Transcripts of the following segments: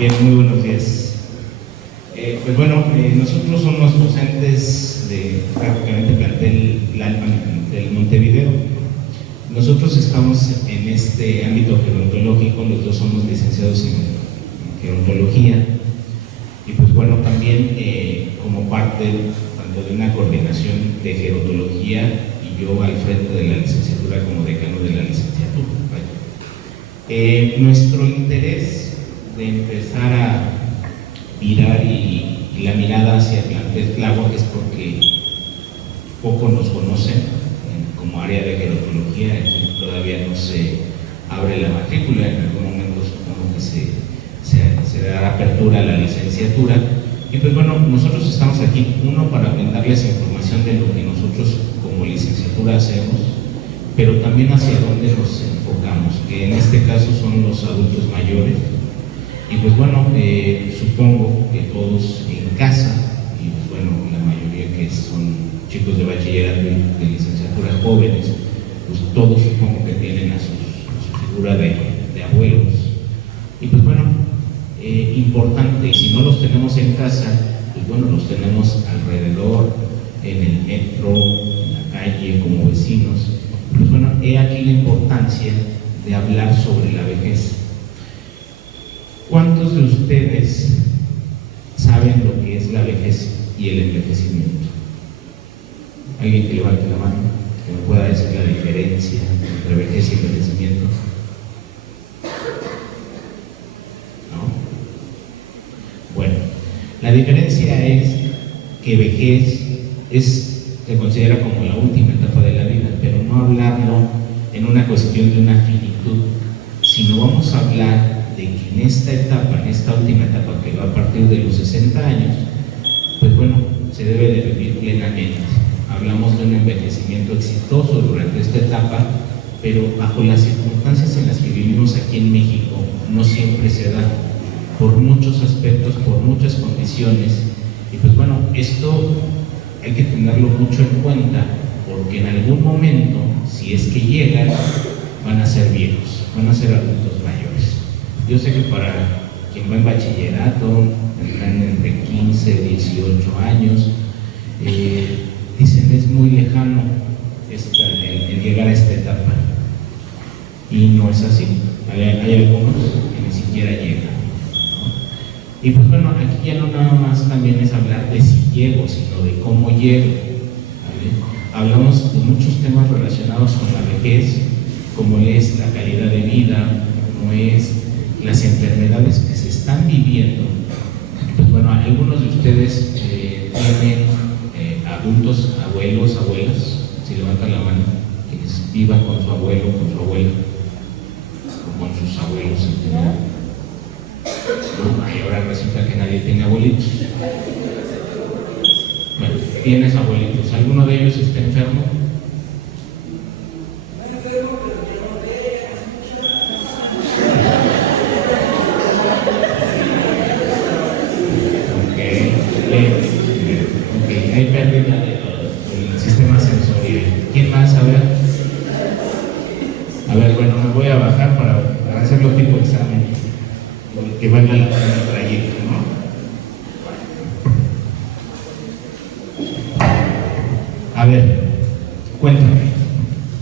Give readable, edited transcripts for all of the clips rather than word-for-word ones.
Bien, muy buenos días. Pues bueno, nosotros somos docentes de prácticamente plantel del Montevideo. Nosotros estamos en este ámbito gerontológico, los dos somos licenciados en gerontología y pues bueno, también como parte tanto de una coordinación de gerontología y yo al frente de la licenciatura como decano de la licenciatura. Nuestro interés de empezar a mirar y la mirada hacia plantel Tláhuac es porque poco nos conocen como área de gerontología. Aquí todavía no se abre la matrícula, en algún momento supongo que se dará apertura a la licenciatura. Y pues bueno, nosotros estamos aquí, uno, para brindarles información de lo que nosotros como licenciatura hacemos, pero también hacia dónde nos enfocamos, que en este caso son los adultos mayores. Y pues bueno, supongo que todos en casa, y pues bueno, la mayoría que son chicos de bachillerato y de licenciatura jóvenes, pues todos supongo que tienen a su figura de abuelos. Y pues bueno, importante, si no los tenemos en casa, pues bueno, los tenemos alrededor, en el metro, en la calle, como vecinos. Pues bueno, he aquí la importancia de hablar sobre la vejez. ¿Cuántos de ustedes saben lo que es la vejez y el envejecimiento? ¿Alguien que levante la mano, que me pueda decir la diferencia entre vejez y envejecimiento? ¿No? Bueno, la diferencia es que vejez se considera como la última etapa de la vida, pero no hablarlo en una cuestión de una finitud, sino vamos a hablar de que en esta etapa, en esta última etapa que va a partir de los 60 años, pues bueno, se debe de vivir plenamente. Hablamos de un envejecimiento exitoso durante esta etapa, pero bajo las circunstancias en las que vivimos aquí en México, no siempre se da, por muchos aspectos, por muchas condiciones. Y pues bueno, esto hay que tenerlo mucho en cuenta, porque en algún momento, si es que llegan, van a ser viejos, van a ser adultos mayores. Yo sé que para quien va en bachillerato, tendrán entre 15 y 18 años, dicen es muy lejano el llegar a esta etapa. Y no es así. Hay algunos que ni siquiera llegan, ¿no? Y pues bueno, aquí ya no nada más también es hablar de si llego, sino de cómo llego, ¿vale? Hablamos de muchos temas relacionados con la vejez, como es la calidad de vida, como es las enfermedades que se están viviendo. Pues bueno, algunos de ustedes tienen adultos, abuelos, abuelas, si levantan la mano, que vivan con su abuelo, con su abuela, o con sus abuelos en general. Y ahora resulta que nadie tiene abuelitos. Bueno, tienes abuelitos. ¿Alguno de ellos está enfermo? Hay pérdida del sistema sensorial. ¿Quién más? A ver, bueno, me voy a bajar para hacerlo tipo examen, que valga la pena el trayecto, ¿no? A ver, cuéntame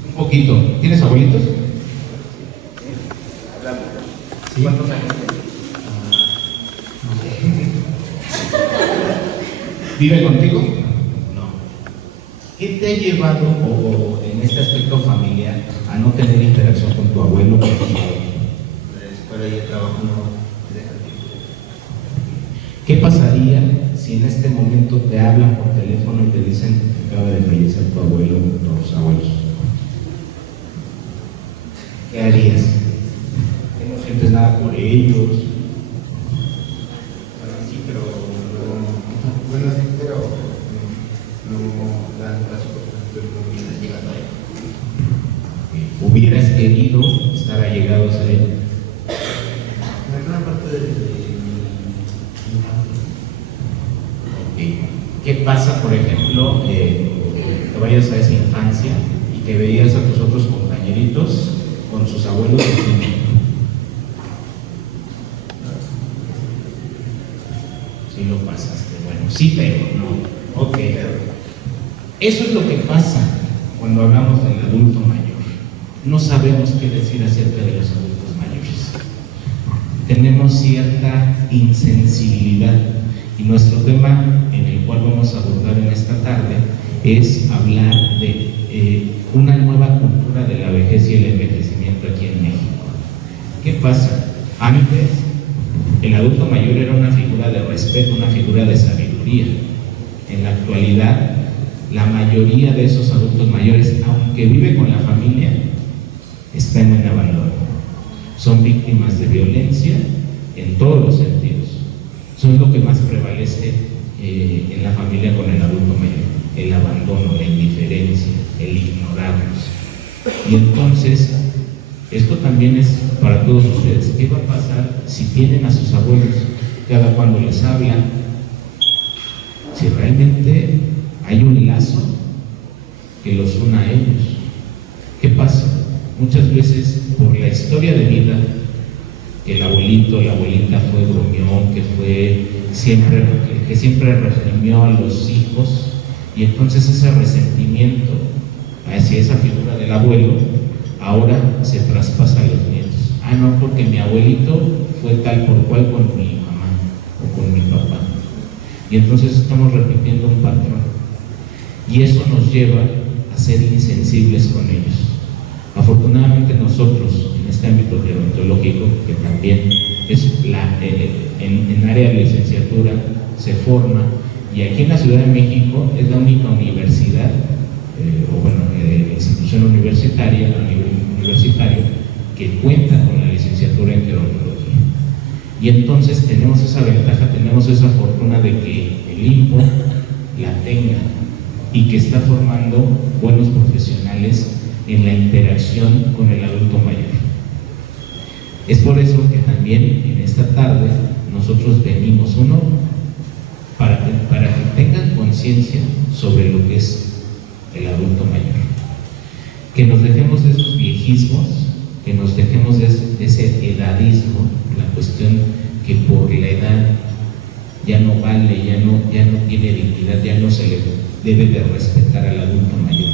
un poquito. ¿Tienes abuelitos? ¿Sí? ¿Cuántos años? ¿Vive contigo? No. ¿Qué te ha llevado o en este aspecto familiar a no tener interacción con tu abuelo o con tu abuelo? La escuela y el trabajo no dejan tiempo. ¿Qué pasaría si en este momento te hablan por teléfono y te dicen que acaba de fallecer tu abuelo o tus abuelos? ¿Qué harías? ¿Que no sientes nada por ellos? ¿Hubieras querido estar allegados a él? En alguna parte de mi ¿Qué pasa, por ejemplo, que vayas a esa infancia y que veías a tus otros compañeritos con sus abuelos? Sí lo pasaste. Bueno, sí, pero no. Ok. Eso es lo que pasa cuando hablamos del adulto mayor. No sabemos qué decir acerca de los adultos mayores. Tenemos cierta insensibilidad y nuestro tema en el cual vamos a abordar en esta tarde es hablar de una nueva cultura de la vejez y el envejecimiento aquí en México. ¿Qué pasa? Antes, el adulto mayor era una figura de respeto, una figura de sabiduría. En la actualidad, la mayoría de esos adultos mayores, aunque vive con la familia, están en abandono. Son víctimas de violencia en todos los sentidos. Eso es lo que más prevalece en la familia con el adulto mayor: el abandono, la indiferencia, el ignorarlos. Y entonces, esto también es para todos ustedes. ¿Qué va a pasar si tienen a sus abuelos cada cuando les hablan? Si realmente hay un lazo que los una a ellos. ¿Qué pasa? Muchas veces, por la historia de vida, que el abuelito, la abuelita fue gruñón, que siempre reprimió a los hijos, y entonces ese resentimiento hacia esa figura del abuelo ahora se traspasa a los nietos. Ah, no, porque mi abuelito fue tal por cual con mi mamá o con mi papá. Y entonces estamos repitiendo un patrón. Y eso nos lleva a ser insensibles con ellos. Afortunadamente nosotros, en este ámbito gerontológico, que también es en área de licenciatura, se forma, y aquí en la Ciudad de México es la única universidad, institución universitaria, a nivel universitario, que cuenta con la licenciatura en gerontología. Y entonces tenemos esa ventaja, tenemos esa fortuna de que el INPO la tenga y que está formando buenos profesionales en la interacción con el adulto mayor. Es por eso que también en esta tarde nosotros venimos, para que tengan conciencia sobre lo que es el adulto mayor, que nos dejemos de esos viejismos, que nos dejemos de ese edadismo, la cuestión que por la edad ya no vale, ya no tiene dignidad, ya no se le debe de respetar al adulto mayor.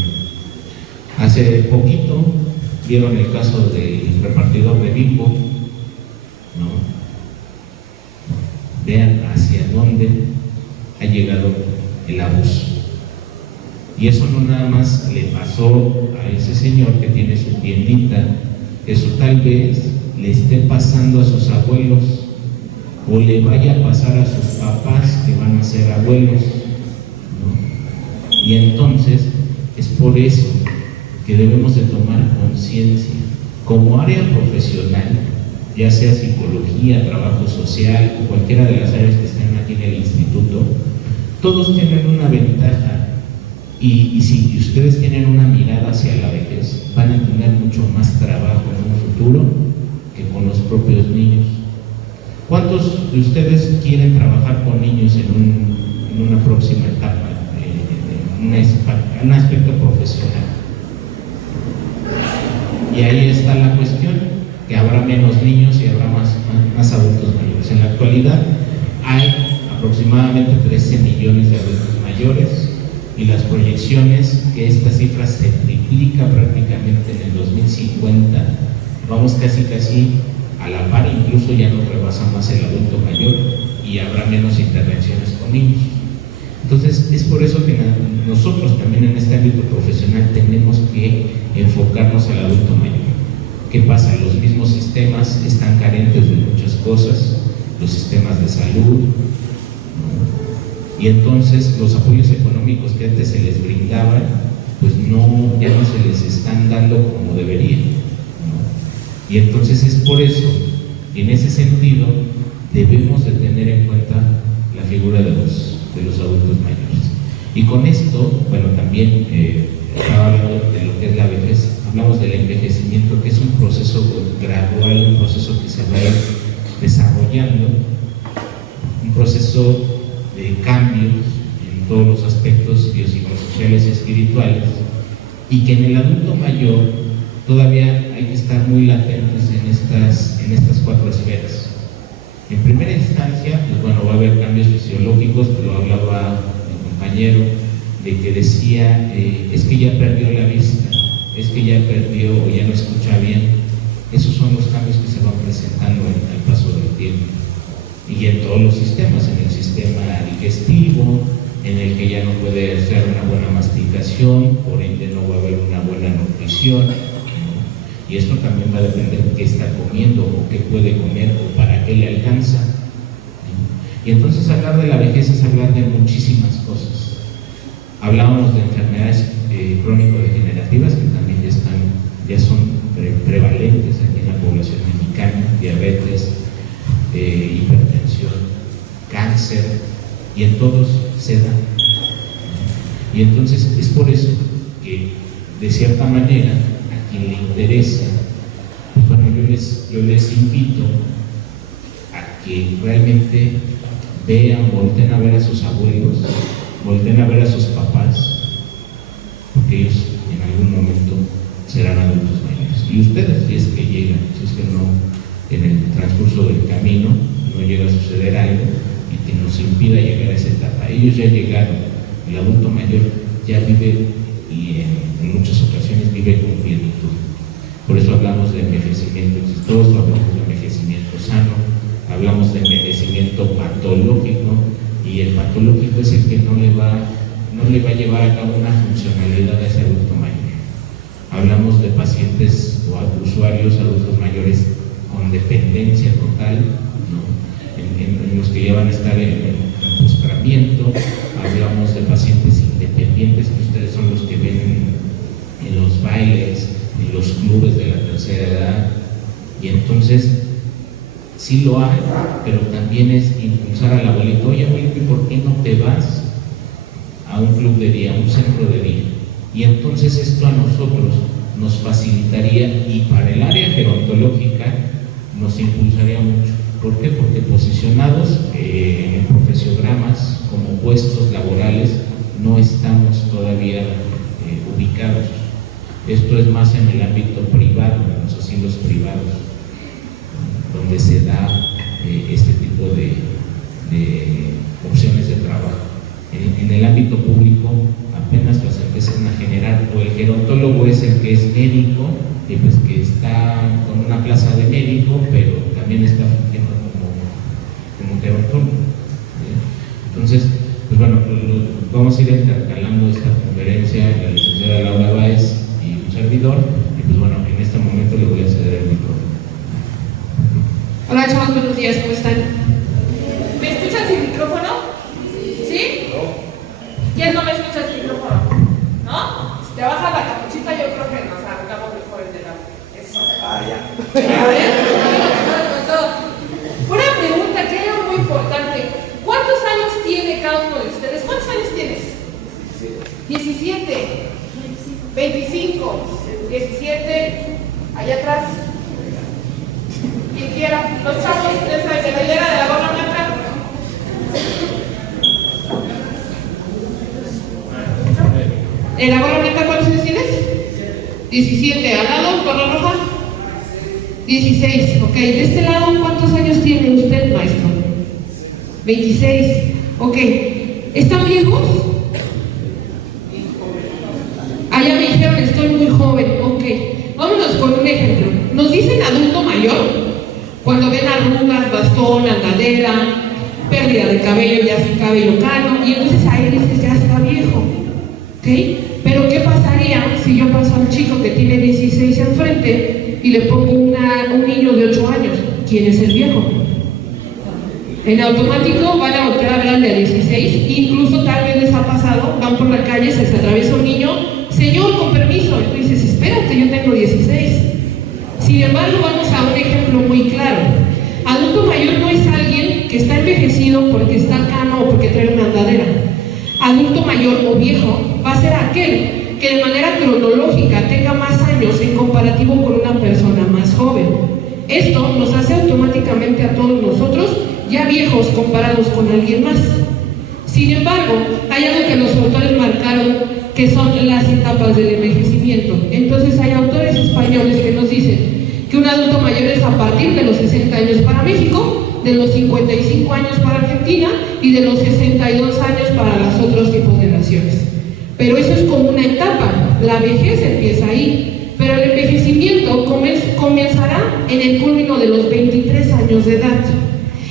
Hace poquito vieron el caso del repartidor de Bimbo, ¿no? Vean hacia dónde ha llegado el abuso. Y eso no nada más le pasó a ese señor que tiene su tiendita, eso tal vez le esté pasando a sus abuelos o le vaya a pasar a sus papás que van a ser abuelos, ¿no? Y entonces es por eso que debemos de tomar conciencia como área profesional, ya sea psicología, trabajo social o cualquiera de las áreas que estén aquí en el instituto. Todos tienen una ventaja, y si ustedes tienen una mirada hacia la vejez, van a tener mucho más trabajo en un futuro que con los propios niños. ¿Cuántos de ustedes quieren trabajar con niños en una próxima etapa, en un aspecto profesional? Y ahí está la cuestión, que habrá menos niños y habrá más adultos mayores. En la actualidad hay aproximadamente 13 millones de adultos mayores, y las proyecciones que esta cifra se triplica prácticamente en el 2050. Vamos casi a la par, incluso ya no rebasa más el adulto mayor y habrá menos intervenciones con niños. Entonces es por eso que nosotros también en este ámbito profesional tenemos que enfocarnos al adulto mayor. ¿Qué pasa? Los mismos sistemas están carentes de muchas cosas, los sistemas de salud, ¿no? Y entonces los apoyos económicos que antes se les brindaban, pues ya no se les están dando como deberían, ¿no? Y entonces es por eso, en ese sentido, debemos de tener en cuenta la figura de los adultos mayores. Y con esto, bueno, también estaba hablando de lo que es la vejez, hablamos del envejecimiento, que es un proceso gradual, un proceso que se va a ir desarrollando, un proceso de cambios en todos los aspectos biopsicosociales y espirituales, y que en el adulto mayor todavía hay que estar muy latentes en estas 4 esferas. En primera instancia, pues bueno, va a haber cambios fisiológicos, lo hablaba mi compañero, de que decía, es que ya perdió la vista, es que ya perdió o ya no escucha bien. Esos son los cambios que se van presentando al paso del tiempo. Y en todos los sistemas, en el sistema digestivo, en el que ya no puede hacer una buena masticación, por ende no va a haber una buena nutrición, ¿no? Y esto también va a depender de qué está comiendo o qué puede comer o para qué le alcanza, ¿no? Y entonces hablar de la vejez es hablar de muchísimas cosas. Hablábamos de enfermedades crónico-degenerativas que también ya son prevalentes aquí en la población mexicana: diabetes, hipertensión, cáncer, y en todos se da. Y entonces es por eso que, de cierta manera, a quien le interesa, pues bueno, yo les invito a que realmente vean, volteen a ver a sus abuelos, volteen a ver a sus papás, porque ellos en algún momento serán adultos mayores. Y ustedes, si es que llegan, si es que no, en el transcurso del camino no llega a suceder algo y que nos impida llegar a esa etapa. Ellos ya llegaron, el adulto mayor ya vive, y en muchas ocasiones vive con plenitud. Por eso hablamos de envejecimiento exitoso, hablamos de envejecimiento sano, hablamos de envejecimiento patológico, y el patológico es el que no le va a llevar a cabo una funcionalidad a ese adulto mayor. Hablamos de pacientes o usuarios adultos mayores con dependencia total, ¿no? En los que ya van a estar en postramiento. Hablamos de pacientes independientes, que ustedes son los que ven en los bailes, en los clubes de la tercera edad. Y entonces sí lo hay, pero también es impulsar al abuelito: oye abuelito, ¿y por qué no te vas a un club de día, a un centro de día? Y entonces esto a nosotros nos facilitaría, y para el área gerontológica nos impulsaría mucho. ¿Por qué? Porque posicionados en profesiogramas como puestos laborales no estamos todavía ubicados. Esto es más en el ámbito privado, en los asilos privados, donde se da este tipo de opciones de trabajo. En el ámbito público apenas las empiezan a generar, o el gerontólogo es el que es médico, y pues que está con una plaza de médico, pero también está fungiendo como gerontólogo. Entonces, pues bueno, vamos a ir intercalando esta conferencia, la licenciada Laura Báez y un servidor, y pues bueno, en este momento le voy a ceder el micrófono. Hola chavos, buenos días, ¿cómo están? ¿Me escuchan sin micrófono? ¿Sí? ¿Quién no me escucha sin micrófono? ¿No? Si te baja la capuchita, yo creo que nos arrancamos mejor el de la... Eso. Ya. A ver, una pregunta que era muy importante. ¿Cuántos años tiene cada uno de ustedes? ¿Cuántos años tienes? 17, 25, 17, allá atrás. Quien quiera, los chavos de la hilera de la gorra blanca. ¿En la gorra blanca cuántos años tienes? 17, al lado, gorra roja. 16, ok. De este lado, ¿cuántos años tiene usted, maestro? 26, ok. ¿Están viejos? Ya me dijeron, estoy muy joven, ok. Vámonos con un ejemplo. Nos dicen adulto mayor cuando ven arrugas, bastón, andadera, pérdida de cabello, ya sin cabello cano, y entonces ahí dices, ya está viejo, ¿ok? Pero ¿qué pasaría si yo paso a un chico que tiene 16 enfrente y le pongo un niño de 8 años? ¿Quién es el viejo? En automático van a volver a hablar de 16, incluso tal vez les ha pasado, van por la calle, se les atraviesa un niño, señor, con permiso, y tú dices, espérate, yo tengo 16. Sin embargo, vamos a un ejemplo muy claro. Adulto mayor no es alguien que está envejecido porque está cano o porque trae una andadera. Adulto mayor o viejo va a ser aquel que de manera cronológica tenga más años en comparativo con una persona más joven. Esto nos hace automáticamente a todos nosotros ya viejos comparados con alguien más. Sin embargo, hay algo que los autores marcaron, que son las etapas del envejecimiento. Entonces hay autores españoles que nos dicen que un adulto mayor es a partir de los 60 años para México, de los 55 años para Argentina y de los 62 años para los otros tipos de naciones. Pero eso es como una etapa, la vejez empieza ahí, pero el envejecimiento comenzará en el culmino de los 23 años de edad,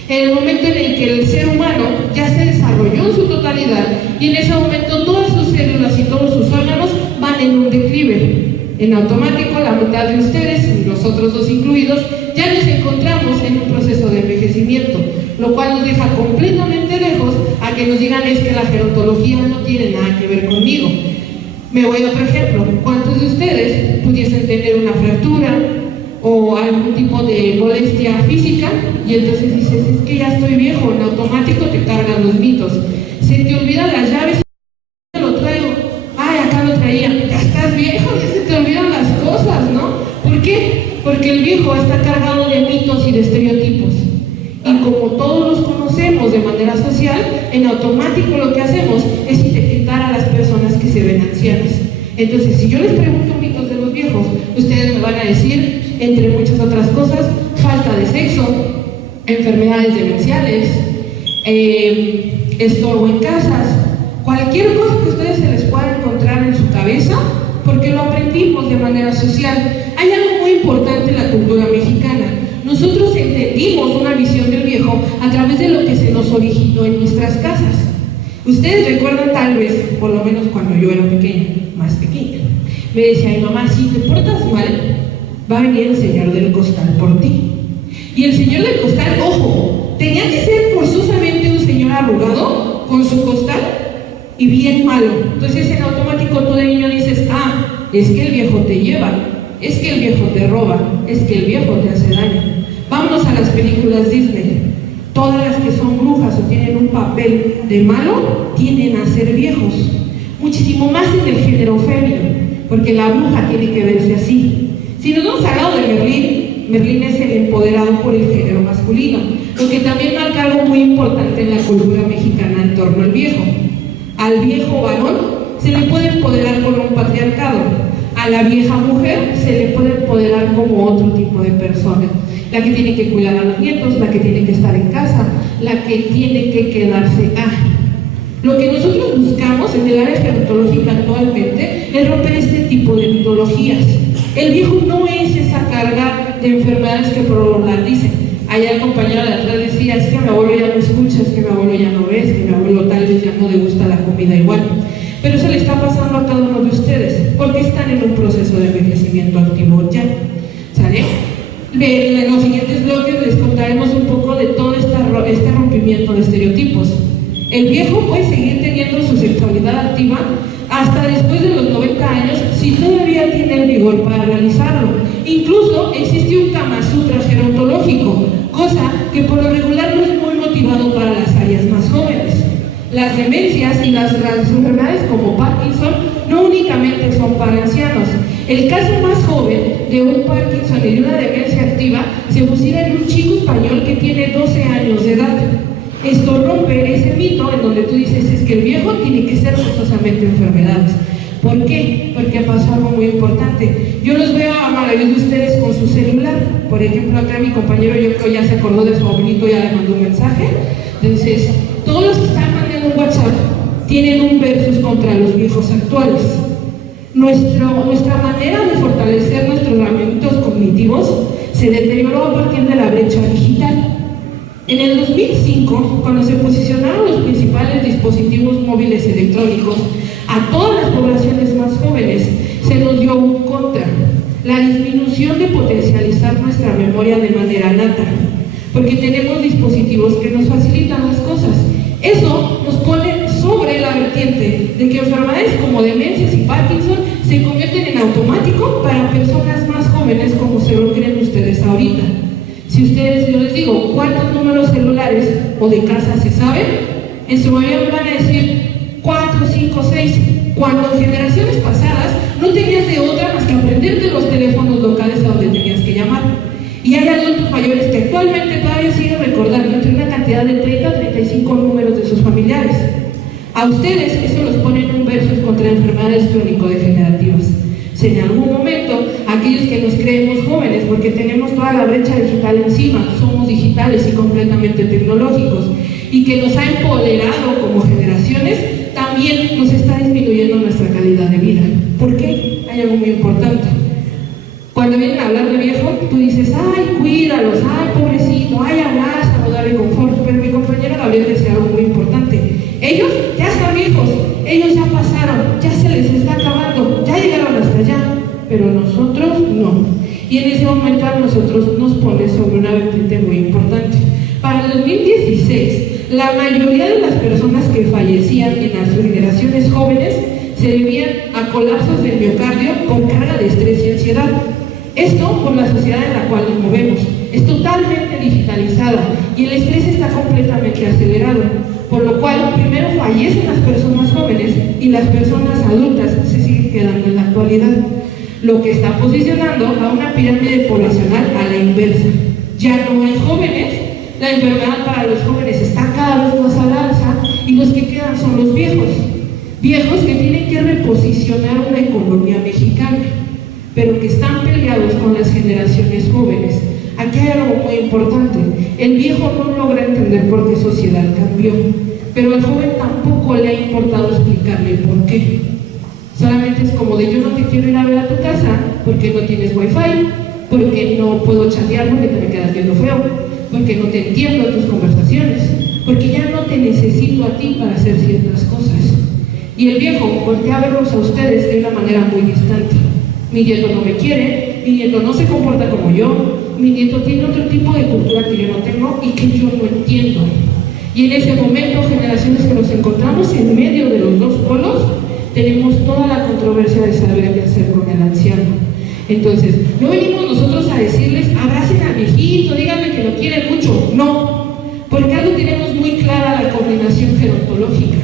en el momento en el que el ser humano ya se desarrolló en su totalidad y en ese momento todas sus células y todos sus órganos van en un declive. En automático, la mitad de ustedes, y nosotros dos incluidos, ya nos encontramos en un proceso de envejecimiento, lo cual nos deja completamente lejos a que nos digan es que la gerontología no tiene nada que ver conmigo. Me voy a otro ejemplo. ¿Cuántos de ustedes pudiesen tener una fractura o algún tipo de molestia física y entonces dices, es que ya estoy viejo? En automático te cargan los mitos. Se te olvidan las llaves, lo traigo, ay, acá lo traía, ya estás viejo, ya se te olvidan las cosas, ¿no? ¿Por qué? Porque el viejo está cargado de mitos y de estereotipos. Y como todos los conocemos de manera social, en automático lo que hacemos es etiquetar a las personas que se ven ancianas. Entonces, si yo les pregunto mitos de los viejos, ustedes me van a decir, entre muchas otras cosas, falta de sexo, enfermedades demenciales, estorbo en casas, cualquier cosa que a ustedes se les pueda encontrar en su cabeza, porque lo aprendimos de manera social. Hay algo muy importante en la cultura mexicana. Nosotros entendimos una visión del viejo a través de lo que se nos originó en nuestras casas. Ustedes recuerdan tal vez, por lo menos cuando yo era pequeña, más pequeña, me decía mi mamá, si te portas mal, va a venir el señor del costal por ti. Y el señor del costal, ojo, tenía que ser forzosamente un señor arrugado, con su costal, y bien malo. Entonces en automático tú de niño dices, ah, es que el viejo te lleva, es que el viejo te roba, es que el viejo te hace daño. Vámonos a las películas Disney. Todas las que son brujas o tienen un papel de malo, tienden a ser viejos. Muchísimo más en el género femenino, porque la bruja tiene que verse así. Si nos vamos al lado de Merlín, Merlín es el empoderado por el género masculino, lo que también marca algo muy importante en la cultura mexicana en torno al viejo. Al viejo varón se le puede empoderar con un patriarcado, a la vieja mujer se le puede empoderar como otro tipo de persona, la que tiene que cuidar a los nietos, la que tiene que estar en casa, la que tiene que quedarse. Lo que nosotros buscamos en el área gerontológica actualmente es romper este tipo de mitologías. El viejo no es esa carga de enfermedades que por lo regular dicen. Allá el compañero de atrás decía, es que mi abuelo ya no escucha, es que mi abuelo ya no ve, es que mi abuelo tal vez ya no le gusta la comida igual. Pero eso le está pasando a cada uno de ustedes, porque están en un proceso de envejecimiento activo ya. ¿Sale? En los siguientes bloques les contaremos un poco de todo este rompimiento de estereotipos. El viejo puede seguir teniendo su sexualidad activa hasta después de los 90 años si todavía tiene el vigor para realizarlo. Incluso existe un Kama Sutra gerontológico, cosa que por lo regular no es muy motivado para las áreas más jóvenes. Las demencias y las enfermedades como Parkinson no únicamente son para ancianos. El caso más joven de un Parkinson y de una demencia activa se pusieron en un chico español que tiene 12 años de edad. Esto rompe ese mito en donde tú dices es que el viejo tiene que ser forzosamente enfermedades. ¿Por qué? Porque pasó algo muy importante. Yo los veo a maravilloso de ustedes con su celular. Por ejemplo, acá mi compañero yo creo ya se acordó de su abuelito, ya le mandó un mensaje. Entonces, todos los que están mandando un WhatsApp tienen un versus contra los viejos actuales. Nuestra manera de fortalecer nuestros herramientas cognitivos se deterioró a partir de la brecha digital. En el 2005, cuando se posicionaron los principales dispositivos móviles electrónicos a todas las poblaciones más jóvenes, se nos dio un contra, la disminución de potencializar nuestra memoria de manera nata, porque tenemos dispositivos que nos facilitan las cosas. Eso nos pone sobre la vertiente de que enfermedades como demencias y Parkinson se convierten en automático para personas más jóvenes como se lo creen ustedes ahorita. Si ustedes, yo les digo, ¿cuántos números celulares o de casa se saben? En su mayoría me van a decir 4, 5, 6. Cuando en generaciones pasadas no tenías de otra más que aprenderte los teléfonos locales a donde tenías que llamar. Y hay adultos mayores que actualmente todavía siguen recordando entre una cantidad de 30 a 35 números de sus familiares. A ustedes eso los pone en un versus contra enfermedades crónico-degenerativas. Si en algún momento aquellos que que nos creemos jóvenes porque tenemos toda la brecha digital encima, somos digitales y completamente tecnológicos, y que nos ha empoderado como generaciones, también nos está disminuyendo nuestra calidad de vida. ¿Por qué? Hay algo muy importante. Cuando vienen a hablar de viejo, tú dices, ay, cuídalos, ay, pobrecito, ay, abrázalo, dale confort. Pero mi compañero Gabriel decía algo muy importante. Ellos ya están viejos, ellos ya pasaron, ya se les está acabando, ya llegaron hasta allá, pero nosotros no. Y en ese momento a nosotros nos pone sobre una vertiente muy importante. Para el 2016, la mayoría de las personas que fallecían en las generaciones jóvenes se debían a colapsos del miocardio por carga de estrés y ansiedad. Esto por la sociedad en la cual nos movemos. Es totalmente digitalizada y el estrés está completamente acelerado, por lo cual primero fallecen las personas jóvenes y las personas adultas se siguen quedando en la actualidad, lo que está posicionando a una pirámide poblacional a la inversa. Ya no hay jóvenes, la enfermedad para los jóvenes está cada vez más al alza y los que quedan son los viejos que tienen que reposicionar una economía mexicana, pero que están peleados con las generaciones jóvenes. Aquí hay algo muy importante. El viejo no logra entender por qué sociedad cambió, pero al joven tampoco le ha importado explicarle por qué. Solamente es como de yo no te quiero ir a ver a tu casa porque no tienes wifi, porque no puedo chatear porque te me quedas viendo feo, porque no te entiendo tus conversaciones, porque ya no te necesito a ti para hacer ciertas cosas. Y el viejo voltea a verlos a ustedes de una manera muy distante. Mi nieto no me quiere, mi nieto no se comporta como yo, mi nieto tiene otro tipo de cultura que yo no tengo y que yo no entiendo. Y en ese momento, generaciones que nos encontramos en medio de los dos polos, tenemos toda la controversia de saber qué hacer con el anciano. Entonces, no venimos nosotros a decirles, abracen al viejito, díganme que lo quieren mucho. No, porque algo tenemos muy clara, la coordinación gerontológica.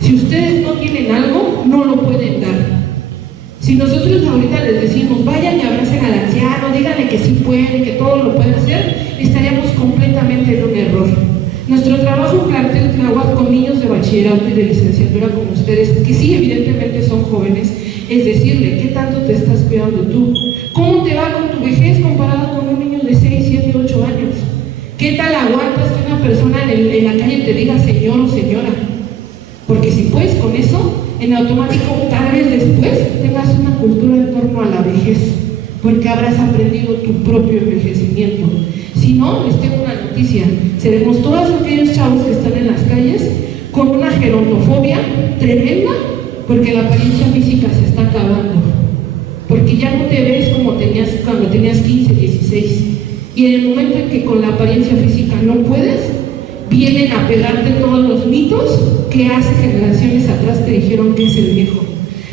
Si ustedes no tienen algo, no lo pueden dar. Si nosotros ahorita les decimos, vayan y abracen al anciano, díganle que sí puede, que todo lo puede hacer, estaríamos completamente en un error. Nuestro trabajo en plantel Tláhuac con niños de bachillerato y de licenciatura como ustedes, que sí evidentemente son jóvenes, es decirle, ¿qué tanto te estás cuidando tú? ¿Cómo te va con tu vejez comparado con un niño de 6, 7, 8 años? ¿Qué tal aguantas que una persona en la calle te diga señor o señora? Porque si puedes con eso, en automático, tal vez después tengas una cultura en torno a la vejez, porque habrás aprendido tu propio envejecimiento. Si no, les tengo una noticia, seremos todos aquellos chavos que están en las calles con una gerontofobia tremenda, porque la apariencia física se está acabando, porque ya no te ves como tenías cuando tenías 15, 16, y en el momento en que con la apariencia física no puedes, vienen a pegarte todos los mitos que hace generaciones atrás te dijeron que es el viejo.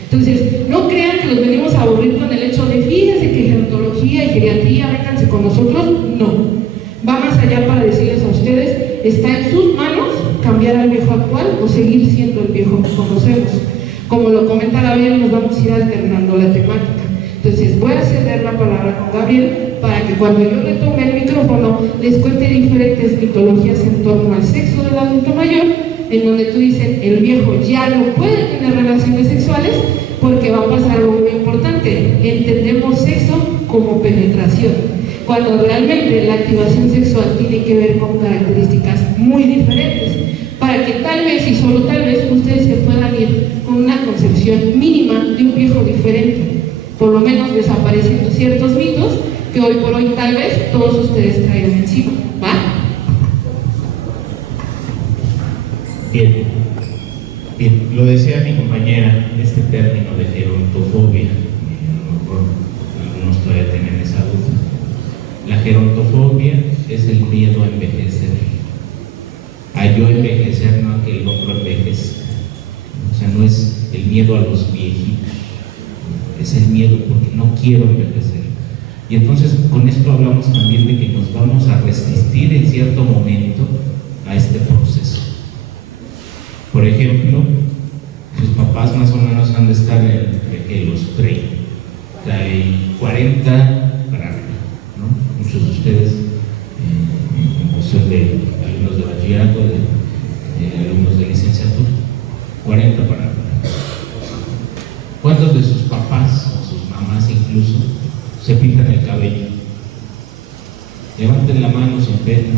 Entonces, no crean que los venimos a aburrir con el hecho de fíjense que gerontología y geriatría, vénganse con nosotros. No, va más allá para decirles a ustedes, está en sus manos cambiar al viejo actual o seguir siendo el viejo que conocemos. Como lo comenta Gabriel, nos vamos a ir alternando la temática. Entonces, voy a ceder la palabra con Gabriel para que cuando yo le tome el micrófono les cuente diferentes mitologías en torno al sexo del adulto mayor, en donde tú dices, el viejo ya no puede tener relaciones sexuales porque va a pasar algo muy importante. Entendemos sexo como penetración, cuando realmente la activación sexual tiene que ver con características muy diferentes, para que tal vez y solo tal vez ustedes se puedan ir con una concepción mínima de un viejo diferente, por lo menos desapareciendo ciertos mitos que hoy por hoy tal vez todos ustedes traigan encima, ¿va? Bien, lo decía mi compañera, este término de gerontofobia, a lo mejor algunos todavía tienen esa duda. La gerontofobia es el miedo a envejecer, a yo envejecer, no a que el otro envejezca. O sea, no es el miedo a los viejitos, es el miedo porque no quiero envejecer. Y entonces con esto hablamos también de que nos vamos a resistir en cierto momento a este proceso. Por ejemplo, sus papás más o menos han de estar entre los 40 para arriba, ¿no? Muchos de ustedes, en cuestión de alumnos de bachillerato, de alumnos de licenciatura, 40 para arriba. ¿Cuántos de sus papás o sus mamás incluso se pintan el cabello. Levanten la mano sin pena.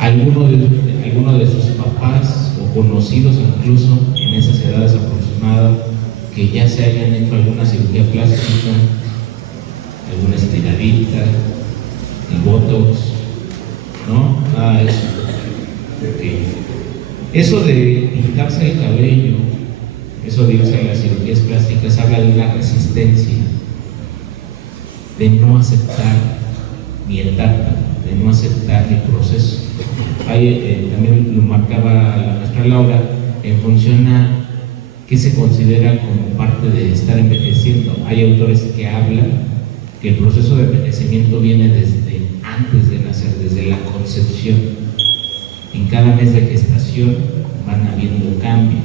Alguno de sus papás o conocidos incluso en esas edades aproximadas que ya se hayan hecho alguna cirugía plástica, alguna estiradita, el botox, ¿no? Nada de eso. Okay. Eso de pintarse el cabello, eso de irse a las cirugías plásticas, habla de una resistencia, de no aceptar mi etapa, de no aceptar mi proceso. También lo marcaba la maestra Laura, en función a qué se considera como parte de estar envejeciendo. Hay autores que hablan que el proceso de envejecimiento viene desde antes de nacer, desde la concepción. En cada mes de gestación van habiendo cambios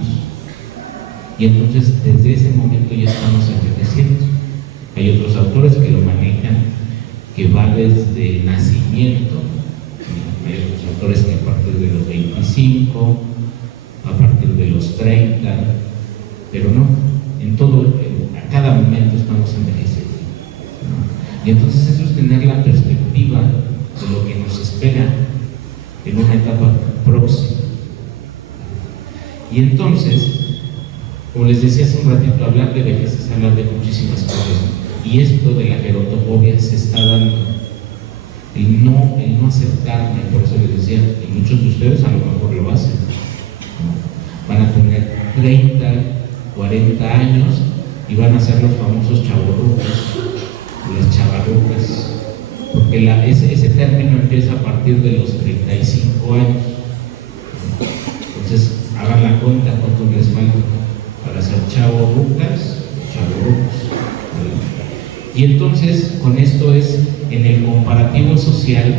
y entonces desde ese momento ya estamos envejeciendo. Hay otros autores que lo manejan que va desde nacimiento. Hay otros autores que a partir de los 25, a partir de los 30, pero no, a cada momento estamos envejeciendo, ¿no? Y entonces eso es tener la perspectiva de lo que nos espera en una etapa próxima. Y entonces, como les decía hace un ratito, hablar de vejez es hablar de muchísimas cosas, y esto de la gerontofobia se está dando. El no aceptarme, por eso les decía, y muchos de ustedes a lo mejor lo hacen, ¿no? Van a tener 30, 40 años y van a ser los famosos chavorrucos, las chavarrucas, porque ese término empieza a partir de los 35 años. Entonces, hagan la cuenta cuánto les falta para ser chavorrucas, chavorrucos. Y entonces, con esto es en el comparativo social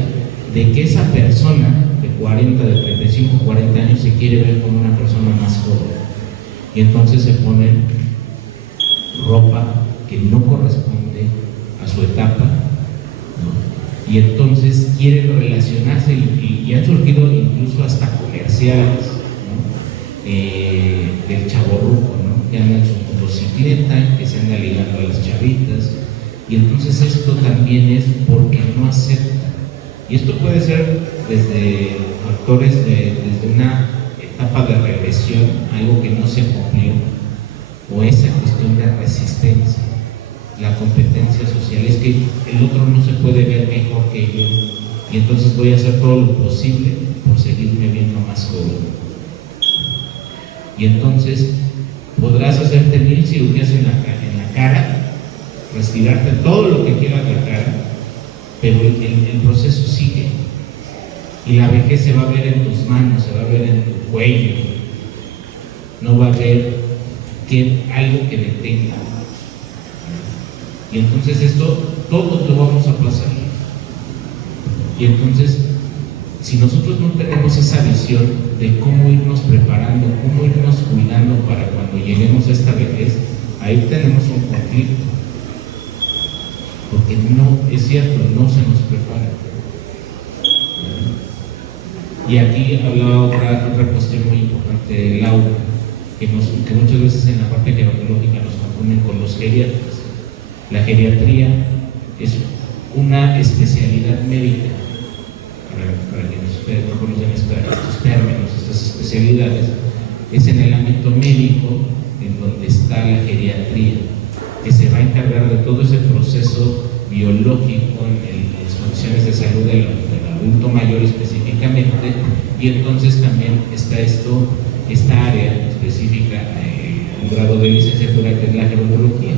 de que esa persona de 40, de 35, 40 años se quiere ver como una persona más joven. Y entonces se ponen ropa que no corresponde a su etapa, ¿no? Y entonces quieren relacionarse y han surgido incluso hasta comerciales, ¿no? Del chavorruco, ¿no? Que anda en su motocicleta, que se anda ligando a las chavitas. Y entonces esto también es porque no acepta. Y esto puede ser desde factores desde una etapa de regresión, algo que no se cumplió, o esa cuestión de resistencia, la competencia social, es que el otro no se puede ver mejor que yo, y entonces voy a hacer todo lo posible por seguirme viendo más joven. Y entonces podrás hacerte 1000 cirugías en la cara, retirarte todo lo que quieras de la cara, pero el proceso sigue, y la vejez se va a ver en tus manos, se va a ver en tu cuello, no va a haber algo que detenga. Y entonces esto, todos lo vamos a pasar. Y entonces, si nosotros no tenemos esa visión de cómo irnos preparando, cómo irnos cuidando para cuando lleguemos a esta vejez, ahí tenemos un conflicto. Porque no, es cierto, no se nos prepara. Y aquí hablaba otra cuestión muy importante, Laura, que muchas veces en la parte gerontológica nos confunden con los geriatras. La geriatría es una especialidad médica, para quienes ustedes no conocen estos términos, estas especialidades, es en el ámbito médico en donde está la geriatría, que se va a encargar de todo ese proceso biológico en las condiciones de salud del adulto mayor específicamente, y entonces también está esta área específica, un grado de licenciatura que es la gerontología.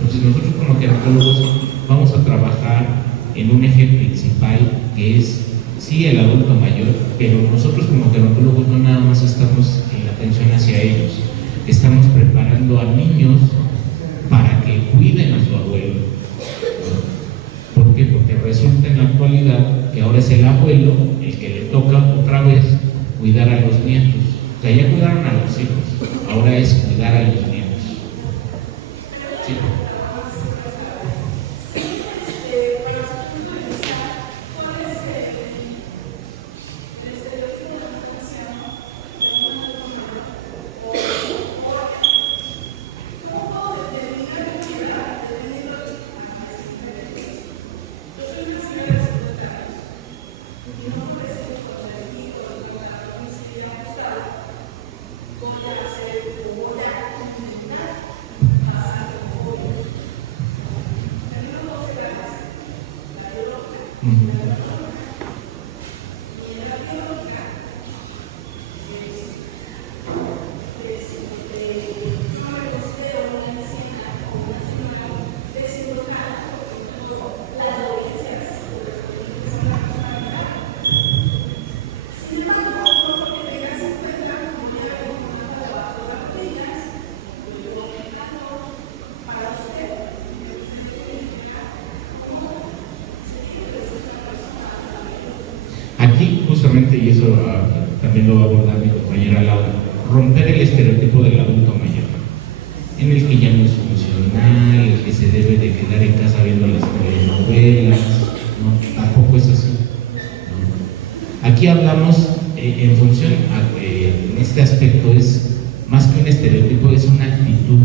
Entonces nosotros como gerontólogos vamos a trabajar en un eje principal que es, sí, el adulto mayor, pero nosotros como gerontólogos no nada más estamos en la atención hacia ellos, estamos preparando a niños para que cuiden a su abuelo. ¿Por qué? Porque resulta en la actualidad que ahora es el abuelo el que le toca otra vez cuidar a los nietos. O sea, ya cuidaron a los hijos, ahora es cuidar a los nietos. ¿Sí? Aquí justamente, y eso también lo va a abordar mi compañera Laura, romper el estereotipo del adulto mayor, en el que ya no es funcional, el que se debe de quedar en casa viendo las telenovelas, no, tampoco es así. ¿No? Aquí hablamos en función, en este aspecto es más que un estereotipo, es una actitud.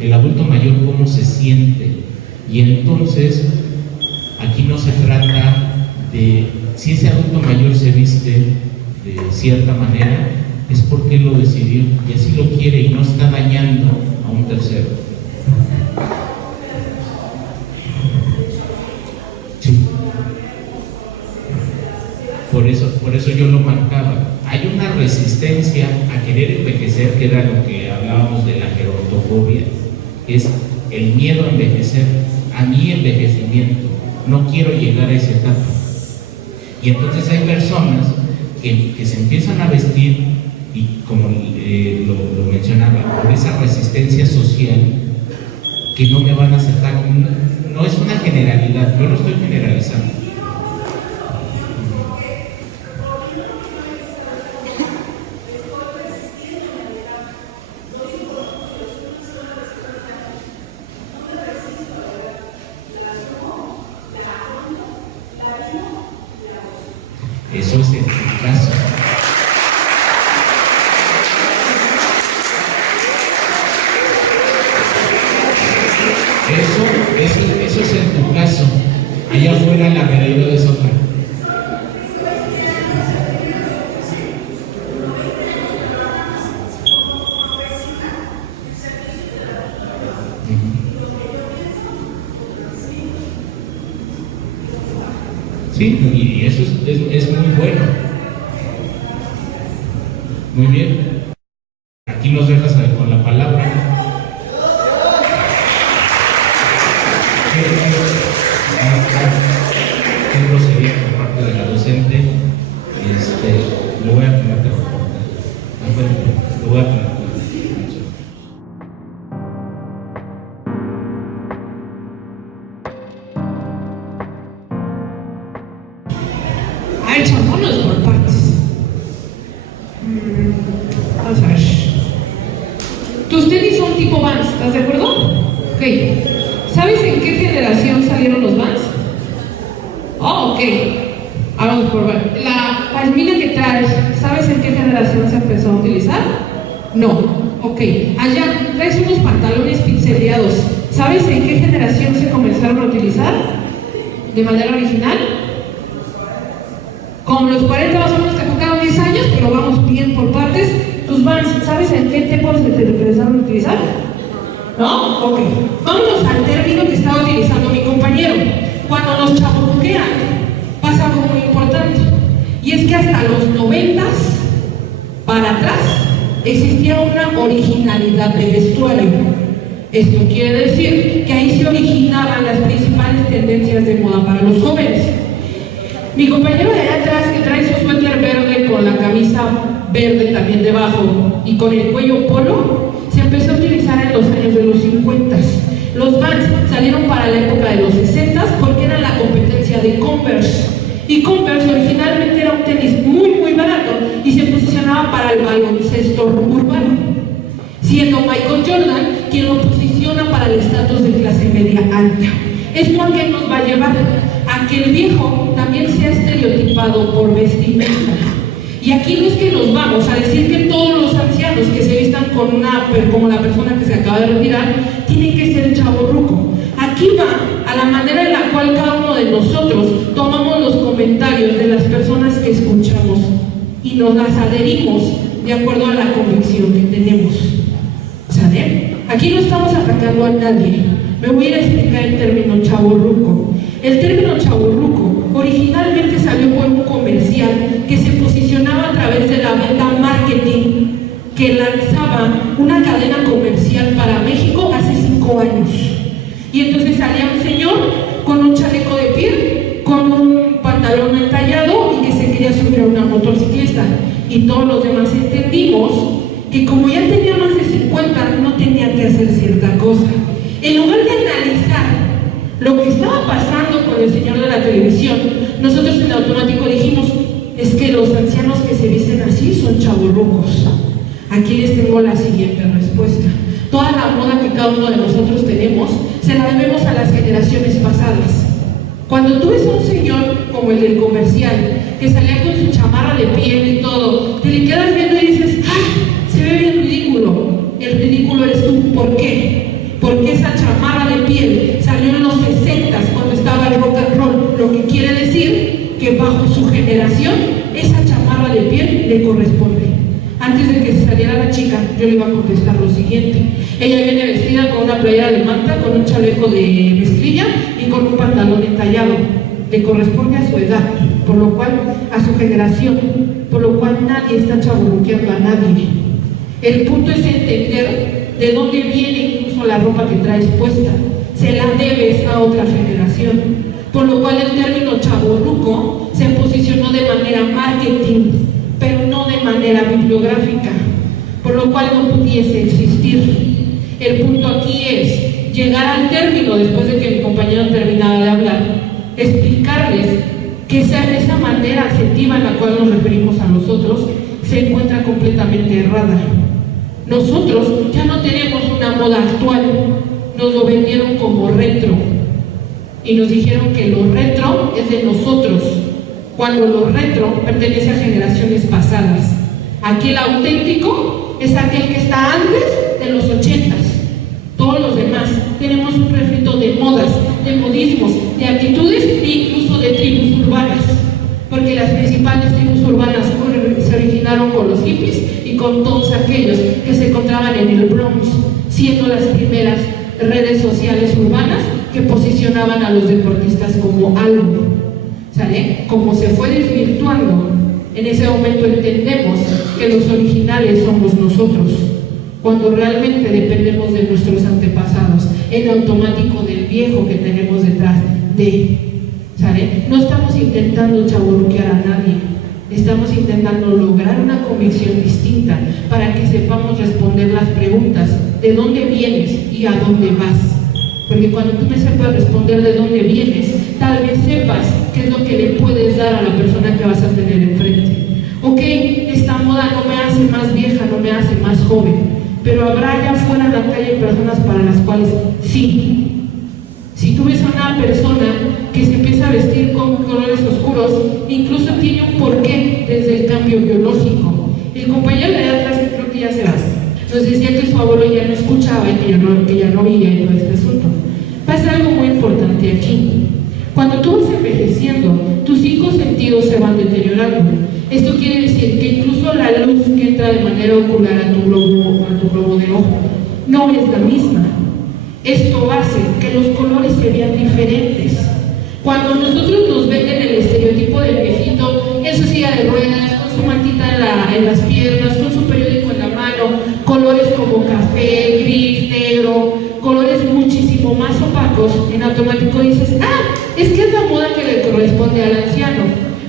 El adulto mayor cómo se siente, y entonces aquí no se trata de si ese adulto mayor se viste de cierta manera, es porque él lo decidió y así lo quiere y no está dañando a un tercero. Sí. Por eso yo lo marcaba. Hay una resistencia a querer envejecer, que era lo que hablábamos de la gerontofobia, que es el miedo a envejecer, a mi envejecimiento. No quiero llegar a esa etapa. Y entonces hay personas que se empiezan a vestir y, como lo mencionaba, por esa resistencia social, que no me van a aceptar. No es una generalidad, yo lo estoy generalizando. Eso es el caso. Eso es en tu caso. Allá afuera la realidad es otra. Sí, y eso es muy bueno. Muy bien. Aquí nos dejas con la palabra. ¿Qué grosería por parte de la docente? Lo voy a tener que reportar. Lo voy a tener que reportar. A ver, vámonos por partes. Vamos a ver. Tus tenis son tipo Vans, ¿estás de acuerdo? Ok. ¿Sabes en qué generación salieron los Vans? Oh, ok. Ahora vamos por ver. La palmina que traes, ¿sabes en qué generación se empezó a utilizar? No. Ok. Allá traes unos pantalones pixeleados. ¿Sabes en qué generación se comenzaron a utilizar? ¿De manera original? Con los 40 más o menos te tocaron 10 años, pero vamos bien por partes. Tus Vans, ¿sabes en qué tiempo se te empezaron a utilizar? ¿No? Ok. Vámonos al término que estaba utilizando mi compañero. Cuando nos chaburruquean, pasa algo muy importante. Y es que hasta los 90s para atrás existía una originalidad de vestuario. Esto quiere decir que ahí se originaban las principales tendencias de moda para los jóvenes. Mi compañero de allá atrás, que trae su suéter verde con la camisa verde también debajo y con el cuello polo, se empezó a utilizar en los años de los 50. Los Vans salieron para la época de los 60 porque eran la competencia de Converse. Y Converse originalmente era un tenis muy barato y se posicionaba para el baloncesto urbano, siendo Michael Jordan quien lo posiciona para el estatus de clase media alta. Esto a qué nos va a llevar a que el viejo también sea estereotipado por vestimenta. Y aquí no es que nos vamos a decir que todos los ancianos que se vistan como la persona que se acaba de retirar tienen que ser chavorruco. Aquí va a la manera en la cual cada uno de nosotros tomamos los comentarios de las personas que escuchamos y nos las adherimos de acuerdo a la convicción que tenemos. ¿Saben? Aquí no estamos atacando a nadie. Me voy a ir a explicar el término chavorruco. El término chavorruco pantalón entallado y que se quería subir a una motocicleta. Y todos los demás entendimos que como ya tenía más de 50, no tenía que hacer cierta cosa. En lugar de analizar lo que estaba pasando con el señor de la televisión, nosotros en automático dijimos, es que los ancianos que se visten así son chavorrucos. Aquí les tengo la siguiente respuesta. Toda la moda que cada uno de nosotros tenemos, se la debemos a las generaciones pasadas. Cuando tú ves a un señor como el del comercial, que salía con su chamarra de piel y todo, te le quedas viendo y dices, ¡ay! Se ve bien ridículo. El ridículo eres tú. ¿Por qué? Porque esa chamarra de piel salió en los 60 cuando estaba el rock and roll, lo que quiere decir que bajo su generación, esa chamarra de piel le corresponde. Antes de que se saliera la chica, yo le iba a contestar lo siguiente. Ella viene vestida con una playera de manta, con un chaleco de mezclilla y con un pantalón entallado. Le corresponde a su edad, por lo cual a su generación, por lo cual nadie está chaburruqueando a nadie. El punto es entender de dónde viene incluso la ropa que traes puesta. Se la debes a otra generación. Por lo cual el término chaburruco se posicionó de manera marketing, pero no de manera bibliográfica, por lo cual no pudiese existir. El punto aquí es llegar al término, después de que mi compañero terminara de hablar, explicarles que esa manera adjetiva en la cual nos referimos a nosotros se encuentra completamente errada. Nosotros ya no tenemos una moda actual, nos lo vendieron como retro y nos dijeron que lo retro es de nosotros, cuando lo retro pertenece a generaciones pasadas. Aquí el auténtico es aquel que está antes de los 80s. Todos los demás tenemos un refrito de modas, de modismos, de actitudes e incluso de tribus urbanas, porque las principales tribus urbanas se originaron con los hippies y con todos aquellos que se encontraban en el Bronx, siendo las primeras redes sociales urbanas que posicionaban a los deportistas como algo. ¿Sale? Como se fue desvirtuando, en ese momento entendemos que los originales somos nosotros, cuando realmente dependemos de nuestros antepasados, en automático del viejo que tenemos detrás de, ¿sale? No estamos intentando chaburruquear a nadie, estamos intentando lograr una convicción distinta para que sepamos responder las preguntas, ¿de dónde vienes y a dónde vas? Porque cuando tú me sepas responder de dónde vienes, tal vez sepas qué es lo que le puedes dar a la persona que vas a tener enfrente. Ok, esta moda no me hace más vieja, no me hace más joven, pero habrá allá afuera en la calle personas para las cuales sí. Si tú ves a una persona que se empieza a vestir con colores oscuros, incluso tiene un porqué desde el cambio biológico. El compañero de atrás, que creo que ya se va, nos decía que su abuelo ya no escuchaba y que ya no veía en todo este asunto. Pasa algo muy importante aquí. Cuando tú vas envejeciendo, tus 5 sentidos se van deteriorando. Esto quiere decir que incluso la luz que entra de manera ocular a tu globo de ojo no es la misma. Esto hace que los colores se vean diferentes. Cuando nosotros nos venden el estereotipo del viejito en su silla de ruedas, con su mantita en las piernas, con su periódico en la mano, colores como café, gris, negro, colores muchísimo más opacos, en automático dices, es que es la moda que le corresponde al anciano.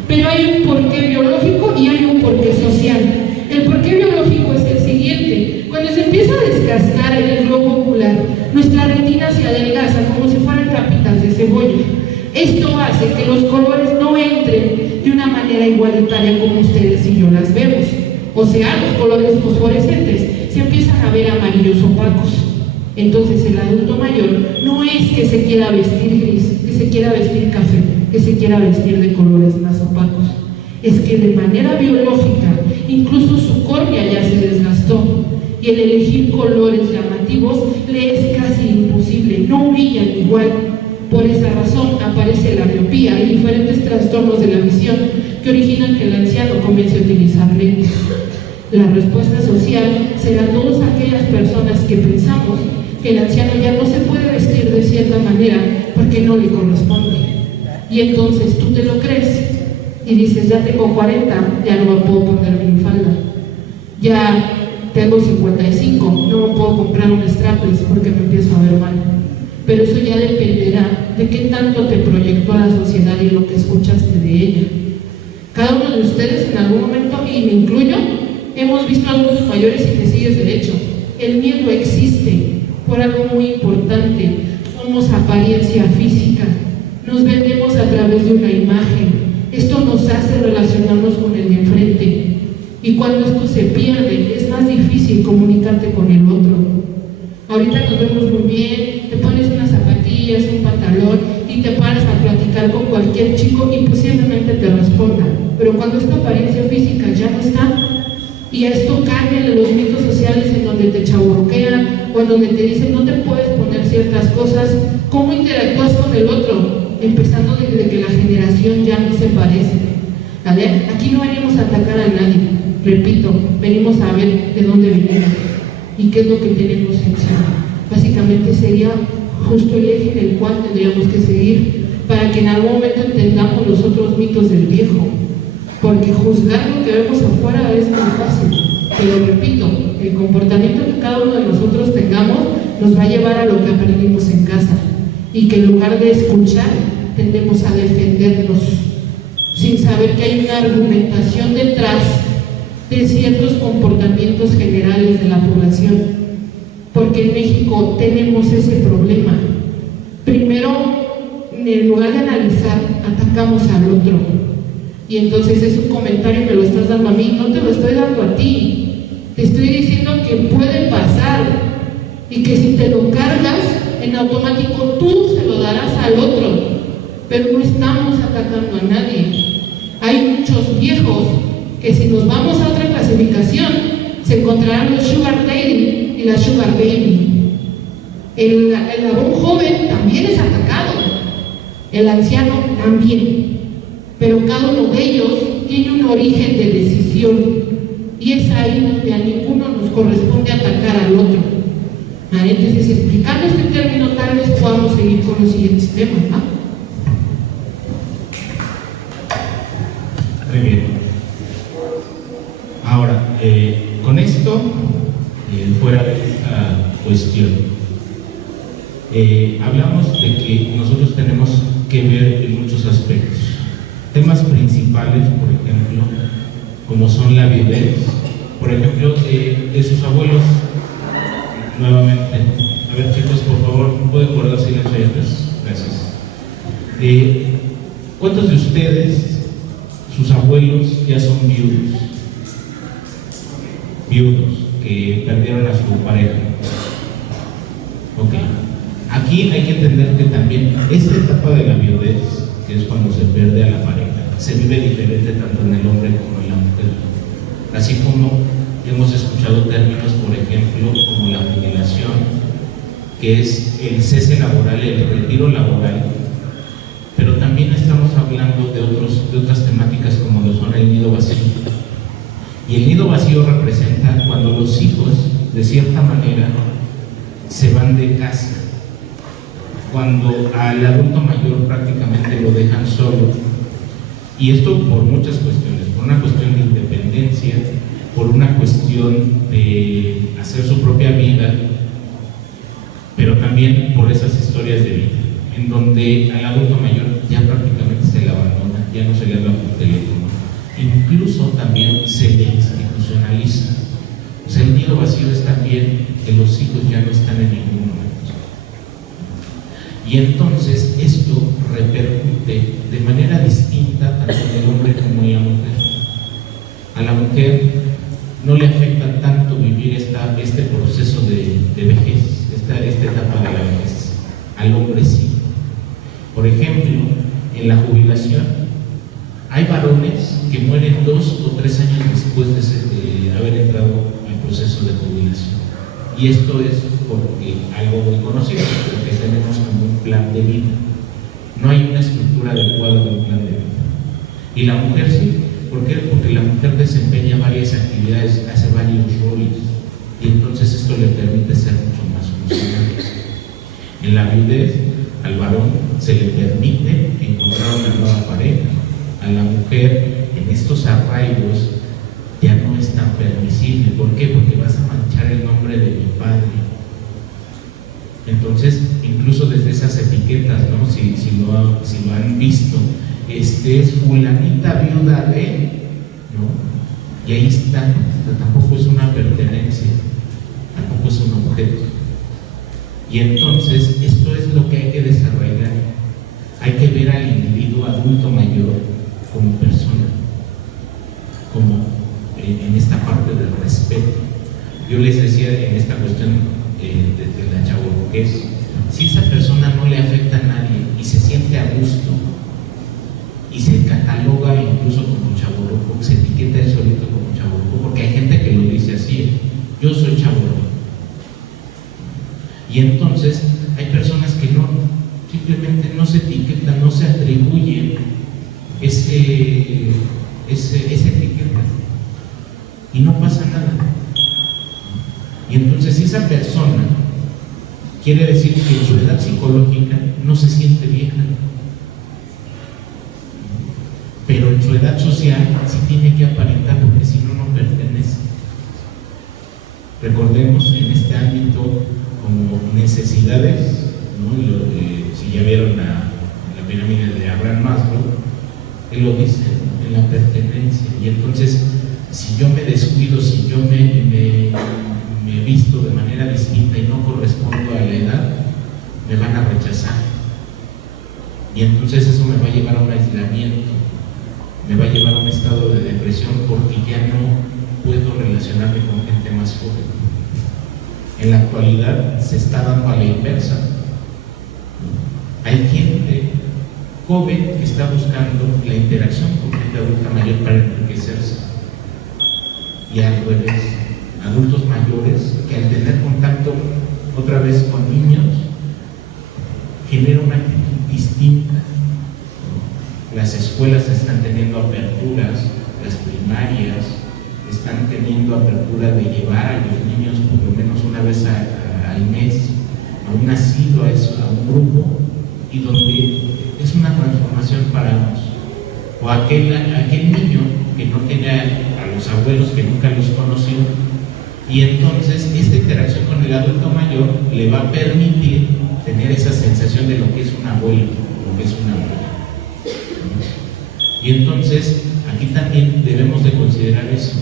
Pero hay un porqué biológico y hay un porqué social. El porqué biológico es el siguiente: cuando se empieza a desgastar el globo ocular, nuestra retina se adelgaza como si fueran capitas de cebolla. Esto hace que los colores no entren de una manera igualitaria como ustedes y yo las vemos. O sea, los colores fosforescentes se empiezan a ver amarillos opacos. Entonces el adulto mayor no es que se quiera vestir gris, que se quiera vestir café, que se quiera vestir de colores más opacos. Es que de manera biológica, incluso su córnea ya se desgastó y el elegir colores llamativos le es casi imposible, no brillan igual. Por esa razón aparece la miopía y diferentes trastornos de la visión que originan que el anciano comience a utilizar lentes. La respuesta social será todas aquellas personas que pensamos que el anciano ya no se puede vestir de cierta manera porque no le corresponde. Y entonces tú te lo crees y dices, ya tengo 40, ya no me puedo poner minifalda. Ya tengo 55, no me puedo comprar un strapless porque me empiezo a ver mal. Pero eso ya dependerá de qué tanto te proyectó a la sociedad y lo que escuchaste de ella. de ustedes en algún momento, y me incluyo, hemos visto adultos mayores y que sigue derecho. El miedo existe por algo muy importante. Somos apariencia física. Nos vendemos a través de una imagen. Esto nos hace relacionarnos con el de enfrente. Y cuando esto se pierde, es más difícil comunicarte con el otro. Ahorita nos vemos muy bien, te pones unas zapatillas, un pantalón y te paras a platicar con cualquier chico y posiblemente te responda. Pero cuando esta apariencia física ya no está, y a esto cambian los mitos sociales en donde te chaburroquean o en donde te dicen no te puedes poner ciertas cosas, ¿cómo interactúas con el otro? Empezando desde que la generación ya no se parece. ¿Vale? Aquí no venimos a atacar a nadie, repito, venimos a ver de dónde venimos y qué es lo que tenemos encima. Básicamente sería justo el eje en el cual tendríamos que seguir para que en algún momento entendamos los otros mitos del viejo, porque juzgar lo que vemos afuera es muy fácil, pero repito, el comportamiento que cada uno de nosotros tengamos nos va a llevar a lo que aprendimos en casa, y que en lugar de escuchar tendemos a defendernos sin saber que hay una argumentación detrás de ciertos comportamientos generales de la población, porque en México tenemos ese problema. Primero, en lugar de analizar, atacamos al otro, y entonces es un comentario, me lo estás dando a mí, no te lo estoy dando a ti, te estoy diciendo que puede pasar, y que si te lo cargas, en automático tú se lo darás al otro, pero no estamos atacando a nadie. Hay muchos viejos que si nos vamos a otra clasificación, se encontrarán los sugar daddy y la sugar baby. El varón joven también es atacado, el anciano también, pero cada uno de ellos tiene un origen de decisión, y es ahí donde a ninguno nos corresponde atacar al otro. Entonces, explicando este término, tal vez podamos seguir con los siguientes temas, ¿no? Muy bien. Ahora, con esto, fuera de esta cuestión, hablamos de que nosotros tenemos que ver en muchos aspectos. Temas principales, por ejemplo, como son la viudez, por ejemplo, de sus abuelos. Nuevamente, a ver chicos, por favor, ¿pueden guardar silencio ahí atrás? Gracias. ¿Cuántos de ustedes, sus abuelos, ya son viudos? Viudos, que perdieron a su pareja. Ok. Aquí hay que entender que también esta etapa de la viudez, que es cuando se pierde a la pareja, se vive diferente tanto en el hombre como en la mujer. Así como hemos escuchado términos, por ejemplo, como la jubilación, que es el cese laboral, el retiro laboral, pero también estamos hablando de otras temáticas como lo son el nido vacío. Y el nido vacío representa cuando los hijos, de cierta manera, se van de casa, cuando al adulto mayor prácticamente lo dejan solo. Y esto por muchas cuestiones, por una cuestión de independencia, por una cuestión de hacer su propia vida, pero también por esas historias de vida, en donde al adulto mayor ya prácticamente se le abandona, ya no se le habla por teléfono, incluso también se le institucionaliza. O sea, el nido vacío es también que los hijos ya no están en ningún momento. Y entonces esto repercute de manera distinta tanto en el hombre como en la mujer. A la mujer no le afecta tanto vivir este proceso de vejez, esta etapa de la vejez. Al hombre sí. Por ejemplo, en la jubilación, hay varones que mueren 2 o 3 años después de haber entrado al proceso de jubilación. Y esto es porque algo muy conocido, porque tenemos como un plan de vida. No hay una estructura adecuada de un plan de vida. Y la mujer sí. ¿Por qué? Porque la mujer desempeña varias actividades, hace varios roles, y entonces esto le permite ser mucho más funcional. En la viudez, al varón se le permite encontrar una nueva pareja. A la mujer, en estos arraigos, ya no es tan permisible. ¿Por qué? Porque vas a manchar el nombre de mi padre. Entonces, incluso desde esas etiquetas, ¿no? Si lo han visto, es fulanita viuda de, ¿no? Y ahí está, tampoco es una pertenencia, tampoco es un objeto. Y entonces esto es lo que hay que desarrollar. Hay que ver al individuo adulto mayor como persona, como en esta parte del respeto. Yo les decía en esta cuestión de la chavorruquez, si esa persona no le afecta a nadie y se siente a gusto y se cataloga incluso como chavorruco, se etiqueta él solito como chavorruco, porque hay gente que lo dice así: yo soy chavorruco. Y entonces hay personas que no, simplemente no se etiquetan, no se atribuyen esa etiqueta y no pasa nada. Y entonces esa persona quiere decir que en su edad psicológica no se siente vieja, pero en su edad social sí tiene que aparentar, porque si no, no pertenece. Recordemos en este ámbito como necesidades, ¿no? Si ya vieron la pirámide de Abraham Maslow, él lo dice, en la pertenencia. Y entonces, si yo me descuido, si yo me visto de manera distinta y no correspondo a la edad, me van a rechazar. Y entonces eso me va a llevar a un aislamiento, me va a llevar a un estado de depresión, porque ya no puedo relacionarme con gente más joven. En la actualidad se está dando a la inversa. Hay gente joven que está buscando la interacción con gente adulta mayor para enriquecerse. Y al revés, adultos mayores que al tener contacto otra vez con niños genera una actitud distinta. Las escuelas están teniendo aperturas, las primarias están teniendo apertura de llevar a los niños por lo menos una vez al mes a un asilo, a un grupo, y donde es una transformación para ambos. O aquel niño que no tiene a los abuelos, que nunca los conoció, y entonces esta interacción con el adulto mayor le va a permitir tener esa sensación de lo que es un abuelo, lo que es una abuela. Y entonces aquí también debemos de considerar eso.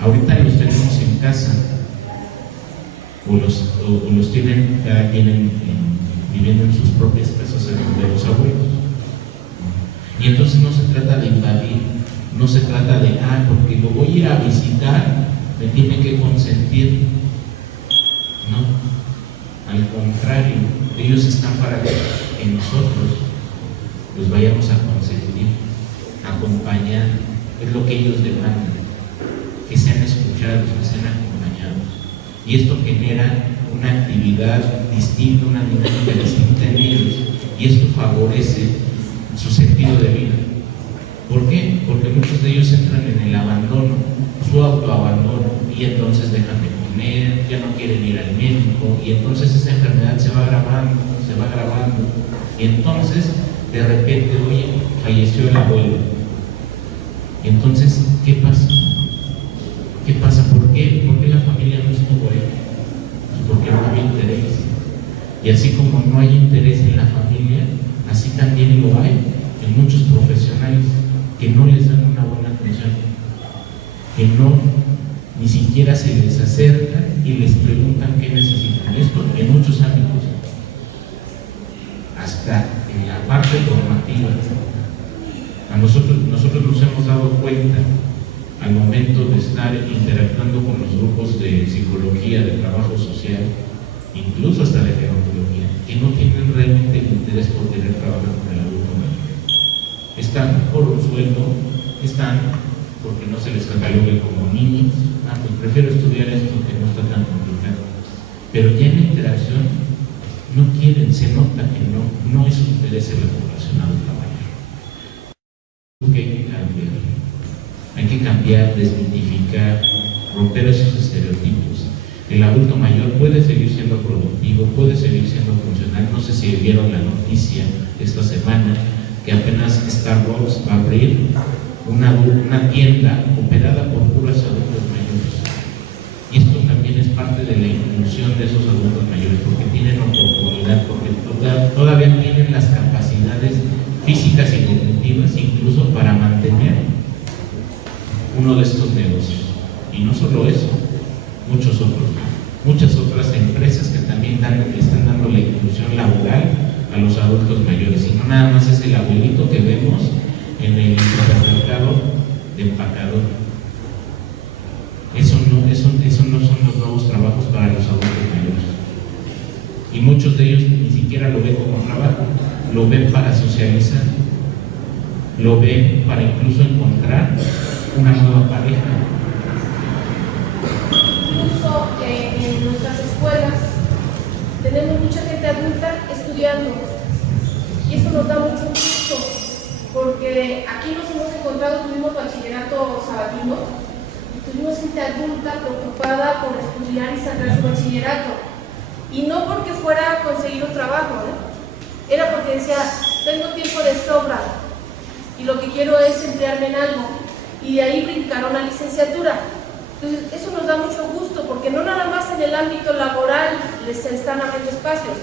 Ahorita los tenemos en casa, o los tienen, cada quien viviendo en sus propias casas de los abuelos. Y entonces no se trata de invadir, no se trata de, porque lo voy a ir a visitar, me tiene que consentir. No, al contrario, ellos están para que nosotros los vayamos a consentir, acompañar, es lo que ellos demandan, que sean escuchados, que sean acompañados. Y esto genera una actividad distinta, una dinámica distinta en ellos, y esto favorece su sentido de vida. ¿Por qué? Porque muchos de ellos entran en el abandono, su autoabandono, y entonces dejan de comer, ya no quieren ir al médico, y entonces esa enfermedad se va agravando, y entonces de repente, oye, falleció el abuelo. Y entonces, ¿qué pasa? ¿Qué pasa? ¿Por qué? ¿Por qué la familia no estuvo ahí? Pues porque no había interés. Y así como no hay interés en la familia, así también lo hay en muchos profesionales que no les dan una buena atención, que no, ni siquiera se les acerca y les preguntan qué necesitan. Esto en muchos ámbitos, hasta en la parte formativa. Nosotros nos hemos dado cuenta al momento de estar interactuando con los grupos de psicología, de trabajo social, incluso hasta de gerontología, que no tienen realmente el interés por querer trabajar con el adulto mayor. Están por un sueldo, están porque no se les catalogue como niños, pues prefiero estudiar esto que no está tan complicado. Pero ya en la interacción no quieren, se nota que no es su interés en la población adulta mayor. Hay que cambiar, desmitificar, romper esos estereotipos. El adulto mayor puede seguir siendo productivo, puede seguir siendo funcional. No sé si vieron la noticia esta semana que apenas Starbucks va a abrir una tienda operada por puros adultos mayores. Y esto también es parte de la inclusión de esos adultos mayores, porque tienen oportunidad, porque todavía tienen las capacidades físicas y cognitivas incluso para mantener uno de estos negocios. Y no solo eso, muchas otras empresas que también están dando la inclusión laboral a los adultos mayores. Y no nada más es el abuelito que vemos en el supermercado de empacador. Eso no son los nuevos trabajos para los adultos mayores. Y muchos de ellos ni siquiera lo ven como trabajo, lo ven para socializar, lo ven para incluso encontrar una nueva pareja. Incluso en nuestras escuelas tenemos mucha gente adulta estudiando y eso nos da mucho gusto porque aquí nos hemos encontrado, tuvimos bachillerato sabatino y tuvimos gente adulta preocupada por estudiar y sacar su bachillerato. Y no porque fuera a conseguir un trabajo, era porque decía, tengo tiempo de sobra y lo que quiero es emplearme en algo. Y de ahí brincaron a licenciatura. Entonces, eso nos da mucho gusto porque no nada más en el ámbito laboral les están abriendo espacios.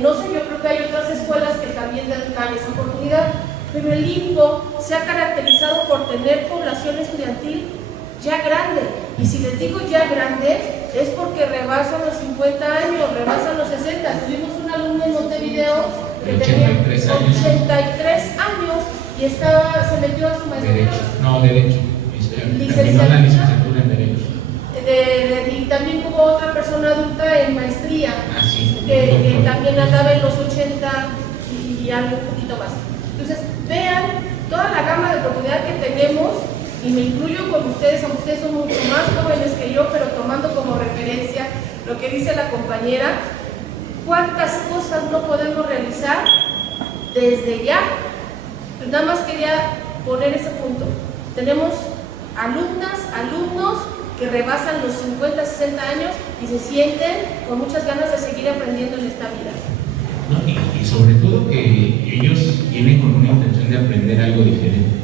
No sé, yo creo que hay otras escuelas que también dan esa oportunidad, pero el IMPO se ha caracterizado por tener población estudiantil ya grande. Y si les digo ya grande, es porque rebasan los 50 años, rebasan los 60. Tuvimos un alumno en Montevideo que tenía 83 años y se metió a su maestría. Derecho. Terminó la licenciatura en Derecho. Y también hubo otra persona adulta en maestría, sí, que también andaba en los 80 y algo un poquito más. Entonces, vean toda la gama de oportunidad que tenemos. Y me incluyo con ustedes, aunque ustedes son mucho más jóvenes que yo, pero tomando como referencia lo que dice la compañera, cuántas cosas no podemos realizar desde ya. Pues nada más quería poner ese punto. Tenemos alumnos que rebasan los 50, 60 años y se sienten con muchas ganas de seguir aprendiendo en esta vida. No, y sobre todo que ellos vienen con una intención de aprender algo diferente.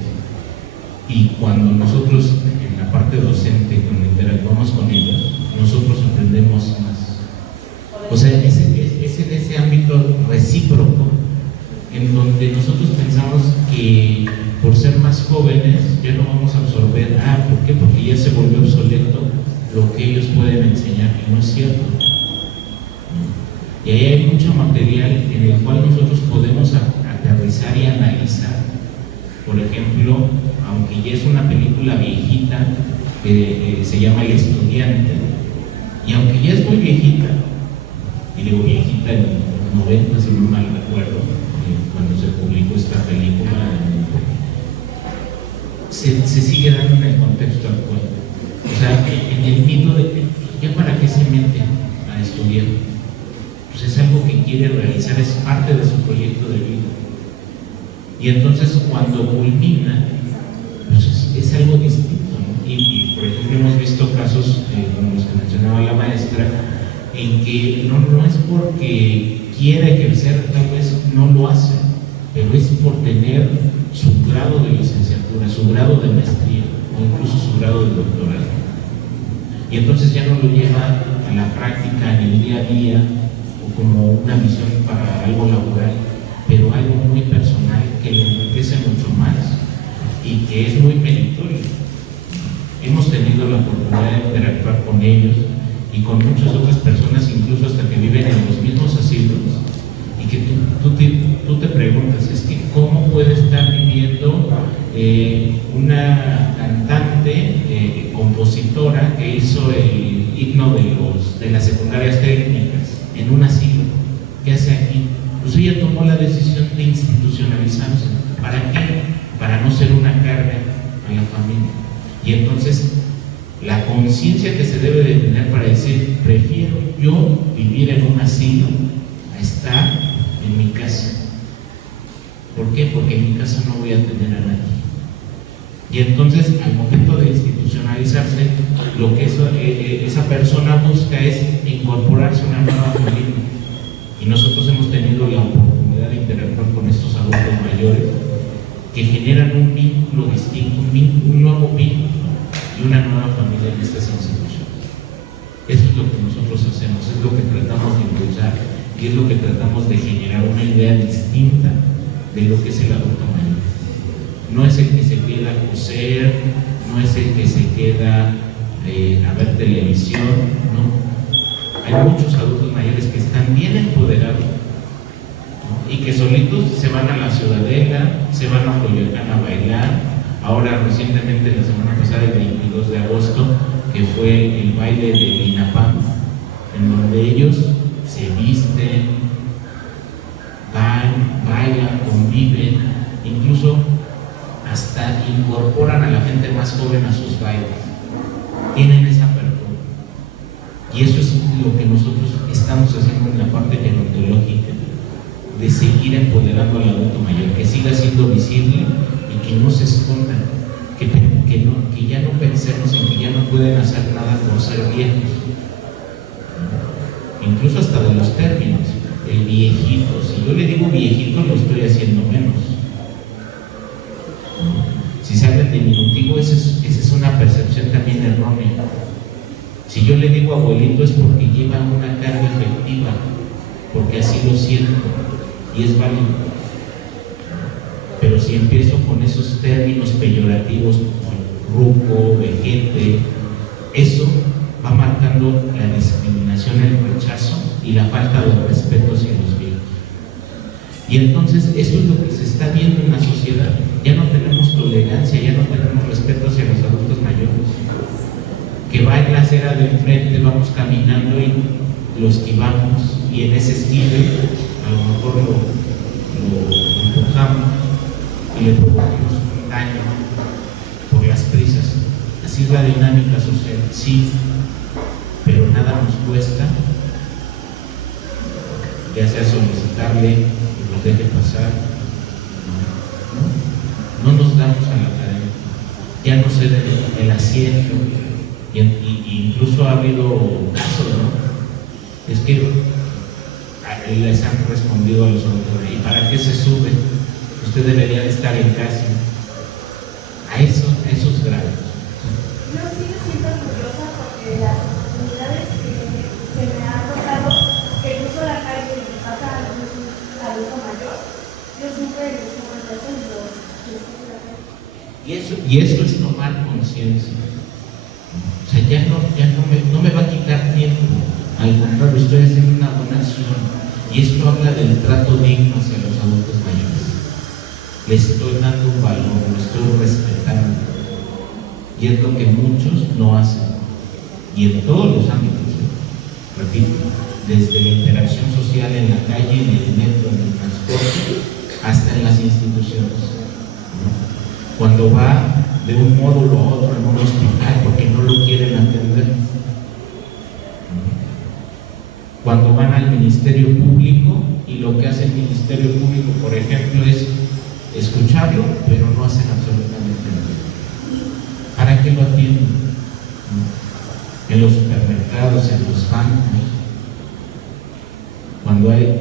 Y cuando nosotros en la parte docente, cuando interactuamos con ellos, nosotros aprendemos más. O sea, es en ese ámbito recíproco en donde nosotros pensamos que por ser más jóvenes ya no vamos a absorber. ¿Por qué? Porque ya se volvió obsoleto lo que ellos pueden enseñar, y no es cierto. Y ahí hay mucho material en el cual nosotros podemos aterrizar y analizar. Por ejemplo, aunque ya es una película viejita, se llama El Estudiante, y aunque ya es muy viejita, y digo viejita en los 90, si no mal recuerdo, cuando se publicó esta película, se sigue dando en el contexto actual. O sea, en el mito de que ya para qué se mete a estudiar, pues es algo que quiere realizar, es parte de su proyecto de vida. Y entonces cuando culmina, pues es algo distinto, ¿no? Y por ejemplo hemos visto casos como los que mencionaba la maestra, en que no es porque quiera ejercer, tal vez no lo hace, pero es por tener su grado de licenciatura, su grado de maestría o incluso su grado de doctorado. Y entonces ya no lo lleva a la práctica en el día a día o como una misión para algo laboral, pero algo muy personal que le enriquece mucho más y que es muy meritorio. Hemos tenido la oportunidad de interactuar con ellos y con muchas otras personas, incluso hasta que viven en los mismos asilos, y que tú te preguntas, es que ¿cómo puede estar viviendo una cantante, compositora que hizo el himno de las secundarias técnicas en un asilo? ¿Qué hace aquí? Pues ella tomó la decisión de institucionalizarse. ¿Para qué? Para no ser una carga a la familia. Y entonces la conciencia que se debe de tener para decir, prefiero yo vivir en un asilo a estar en mi casa. ¿Por qué? Porque en mi casa no voy a tener a nadie. Y entonces al momento de institucionalizarse, lo que esa persona busca es incorporarse a una nueva familia. Y nosotros hemos tenido la oportunidad de interactuar con estos adultos mayores que generan un vínculo distinto, un nuevo vínculo y una nueva familia en estas instituciones. Eso es lo que nosotros hacemos, es lo que tratamos de impulsar y es lo que tratamos de generar una idea distinta de lo que es el adulto mayor. no es el que se queda a coser, no es el que se queda a ver televisión, no. Hay muchos adultos mayores que están bien empoderados, ¿no? Y que solitos se van a la Ciudadela, se van a Coyoacán a bailar. Ahora recientemente, la semana pasada, el 22 de agosto, que fue el baile de INAPAM, en donde ellos se visten, bailan, conviven, incluso hasta incorporan a la gente más joven a sus bailes. Tienen esa apertura. Y eso es lo que nosotros estamos haciendo en la parte gerontológica, de seguir empoderando al adulto mayor, que siga siendo visible y que no se escondan, que ya no pensemos en que ya no pueden hacer nada por ser viejos. Incluso hasta de los términos, el viejito, si yo le digo viejito, lo estoy haciendo menos. Si se habla en diminutivo, esa es una percepción también errónea. Si yo le digo abuelito es porque lleva una carga efectiva, porque así lo siento y es válido. Pero si empiezo con esos términos peyorativos como ruco, vejete, eso va marcando la discriminación, el rechazo y la falta de respeto hacia los viejos. Y entonces eso es lo que se está viendo en la sociedad. Ya no tenemos tolerancia, ya no tenemos respeto hacia los adultos mayores. Que va en la acera del frente, vamos caminando y lo esquivamos, y en ese esquive a lo mejor lo empujamos y le provocamos un daño por las prisas. Así es la dinámica social, sí, pero nada nos cuesta, ya sea solicitarle que nos deje pasar, no nos damos a la cadena, ya no cede el asiento, y incluso ha habido casos, ¿no? Es que les han respondido a los otros, ¿y para qué se sube? Usted debería de estar en casa. A esos grados. Yo sigo siendo orgullosa porque las comunidades que me han tocado, que incluso la calle que pasa a un adulto mayor, yo siempre les pongo el peso y los y eso es tomar conciencia. O sea, ya no me va a quitar tiempo, al contrario, estoy haciendo una buena acción, y esto habla del trato digno hacia los adultos mayores. Le estoy dando un valor, lo estoy respetando, y es lo que muchos no hacen, y en todos los ámbitos, repito, desde la interacción social en la calle, en el metro, en el transporte, hasta en las instituciones, ¿no? Cuando va de un módulo a otro en un hospital porque no lo quieren atender, cuando van al Ministerio Público y lo que hace el Ministerio Público, por ejemplo, es escucharlo, pero no hacen absolutamente nada. ¿Para qué lo atienden? En los supermercados, en los bancos, cuando hay,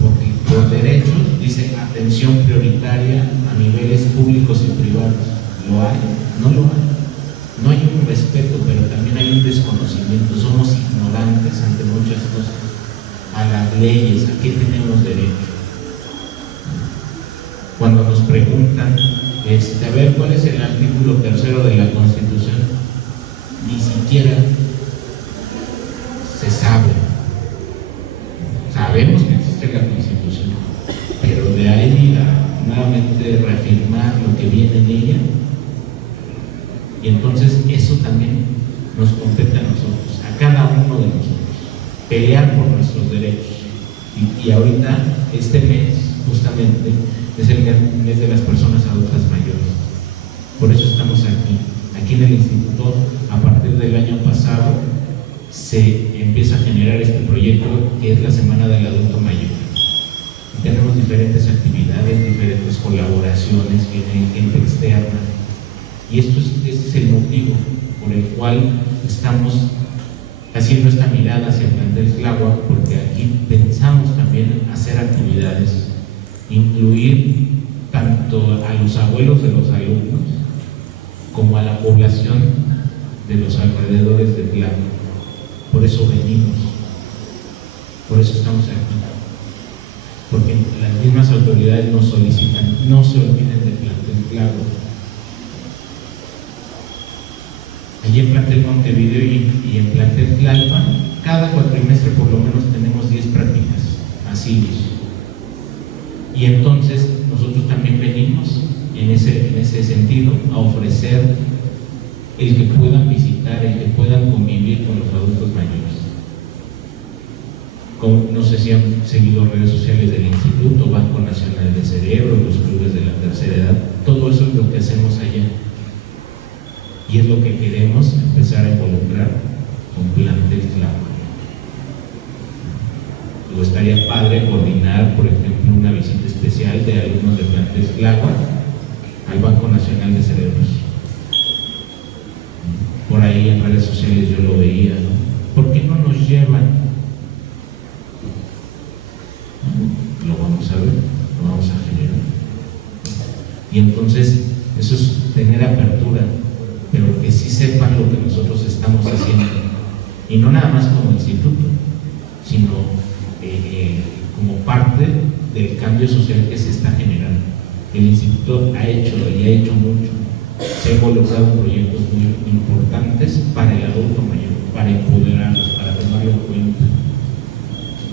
porque por derechos dice atención prioritaria a niveles públicos y privados. ¿Lo hay? No lo hay. No hay un respeto, pero también hay un desconocimiento. Somos ignorantes ante muchas cosas, a las leyes, a qué tenemos derecho. Cuando nos preguntan, a ver, ¿cuál es el artículo 3 de la Constitución? Ni siquiera se sabe. Sabemos que existe la Constitución, pero de ahí a nuevamente reafirmar lo que viene en ella. Y entonces eso también nos compete a nosotros, a cada uno de nosotros, pelear por nuestros derechos. Y ahorita, este mes, justamente, es el mes de las personas adultas mayores. Por eso estamos aquí. Aquí en el instituto, a partir del año pasado, se empieza a generar este proyecto que es la Semana del Adulto Mayor. Y tenemos diferentes actividades, diferentes colaboraciones, viene gente externa. Y este es el motivo por el cual estamos haciendo esta mirada hacia Plantel Tláhuac, porque aquí pensamos también hacer actividades, incluir tanto a los abuelos de los alumnos como a la población de los alrededores de Tláhuac. Por eso venimos, por eso estamos aquí, porque las mismas autoridades nos solicitan, no se olviden de Plantel Tláhuac. Allí en Plantel Montevideo y en Plantel Tlalpan, cada cuatrimestre por lo menos tenemos 10 prácticas, asilios. Y entonces nosotros también venimos en ese sentido a ofrecer el que puedan visitar, el que puedan convivir con los adultos mayores. No sé si han seguido redes sociales del Instituto, Banco Nacional de Cerebro, los clubes de la tercera edad, todo eso es lo que hacemos allá. Y es lo que queremos empezar a involucrar con Plantel Tláhuac. Luego estaría padre coordinar, por ejemplo, una visita especial de alumnos de Plantel Tláhuac al Banco Nacional de Cerebros. Por ahí en redes sociales yo lo veía, ¿no? ¿Por qué no nos llevan? Lo vamos a ver, lo vamos a generar. Y entonces eso es tener apertura, pero que sí sepan lo que nosotros estamos haciendo, y no nada más como instituto, sino como parte del cambio social que se está generando. El instituto ha hecho y ha hecho mucho, se ha involucrado en proyectos muy importantes para el adulto mayor, para empoderarlos, para tomarlo en cuenta,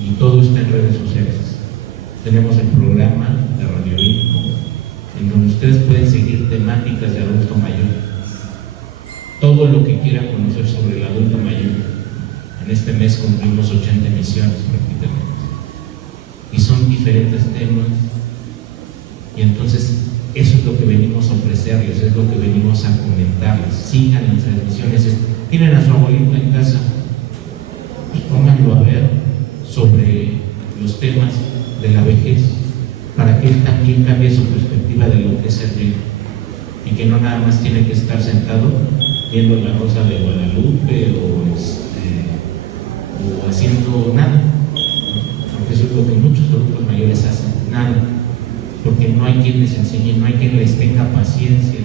y todo está en redes sociales. Tenemos el programa de Radio Info, en donde ustedes pueden seguir temáticas de adulto mayor, todo lo que quieran conocer sobre el adulto mayor. En este mes cumplimos 80 emisiones prácticamente, y son diferentes temas, y entonces eso es lo que venimos a ofrecerles, es lo que venimos a comentarles. Sigan las transmisiones. Tienen a su abuelito en casa, pues pónganlo a ver sobre los temas de la vejez, para que él también cambie su perspectiva de lo que es el viejo, y que no nada más tiene que estar sentado viendo La Rosa de Guadalupe o haciendo nada, porque eso es lo que muchos adultos mayores hacen, nada, porque no hay quien les enseñe, no hay quien les tenga paciencia.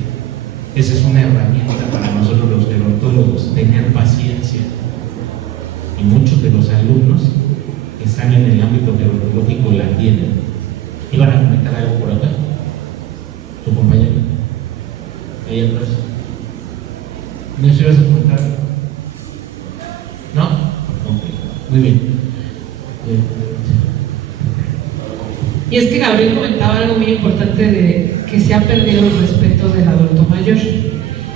Esa es una herramienta para nosotros los gerontólogos, tener paciencia, y muchos de los alumnos que están en el ámbito gerontológico la tienen. ¿Iban a comentar algo por acá? ¿Tu compañero? Ahí atrás. ¿No se ibas a comentar? ¿No? Ok, muy bien. Y es que Gabriel comentaba algo muy importante de que se ha perdido el respeto del adulto mayor.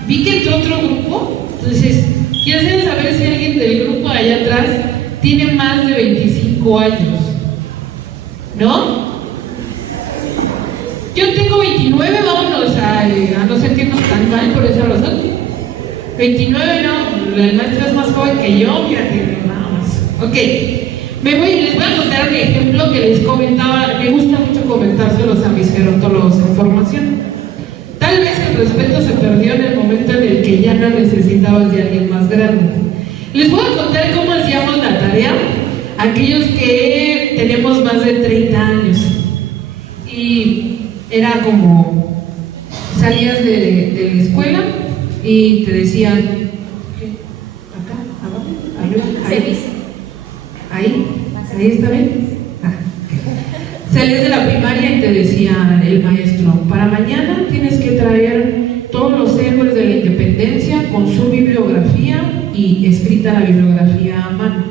Vi que entró otro grupo, entonces quiero saber si alguien del grupo allá atrás tiene más de 25 años, ¿no? Yo tengo 29, vámonos a no sentirnos tan mal por esa razón. 29 no, el maestro es más joven que yo, fíjate, nada más. Ok, les voy a contar un ejemplo que les comentaba, me gusta mucho comentárselos a mis gerontólogos en formación. Tal vez el respeto se perdió en el momento en el que ya no necesitabas de alguien más grande. Les voy a contar cómo hacíamos la tarea aquellos que tenemos más de 30 años. Y era como, salías de la escuela y te decían, acá, abajo, arriba, ahí está bien. Salías de la primaria y te decía el maestro, para mañana tienes que traer todos los héroes de la independencia con su bibliografía y escrita la bibliografía a mano.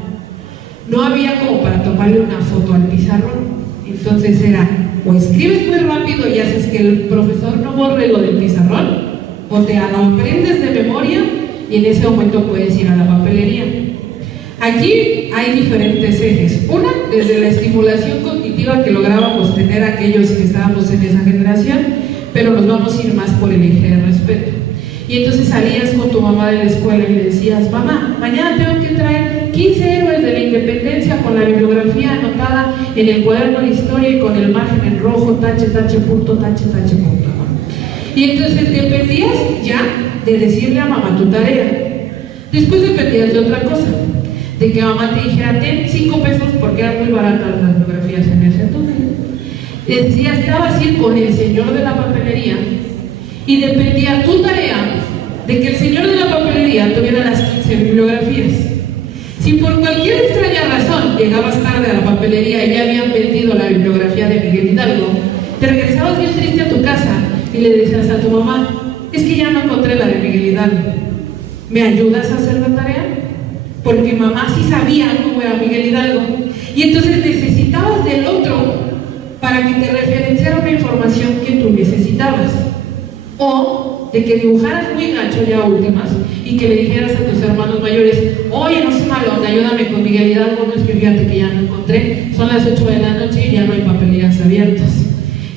No había como para tomarle una foto al pizarrón, entonces era o escribes muy rápido y haces que el profesor no borre lo del pizarrón, o te lo aprendes de memoria y en ese momento puedes ir a la papelería. Aquí hay diferentes ejes. Una, desde la estimulación cognitiva que lográbamos tener aquellos que estábamos en esa generación, pero nos vamos a ir más por el eje de respeto. Y entonces salías con tu mamá de la escuela y le decías, mamá, mañana tengo que traer 15 héroes de la independencia con la bibliografía anotada en el cuaderno de historia y con el margen en rojo, tache, punto. Y entonces dependías ya de decirle a mamá tu tarea. Después dependías de otra cosa, de que mamá te dijera, ten 5 pesos porque eran muy baratas las bibliografías en ese entonces. Le decías, estabas ir con el señor de la papelería y dependía tu tarea de que el señor de la papelería tuviera las 15 bibliografías. Si por cualquier extraña razón llegabas tarde a la papelería y ya habían vendido la bibliografía de Miguel Hidalgo, te regresabas bien triste a tu casa y le decías a tu mamá, es que ya no encontré la de Miguel Hidalgo, ¿me ayudas a hacer la tarea? Porque mamá sí sabía cómo era Miguel Hidalgo, y entonces necesitabas del otro para que te referenciara una información que tú necesitabas, o de que dibujaras muy gacho ya últimas y que le dijeras a tus hermanos mayores, oye, no seas malo, ayúdame con Miguel Hidalgo, no es que fíjate que ya no encontré, son las 8 de la noche y ya no hay papelerías abiertas.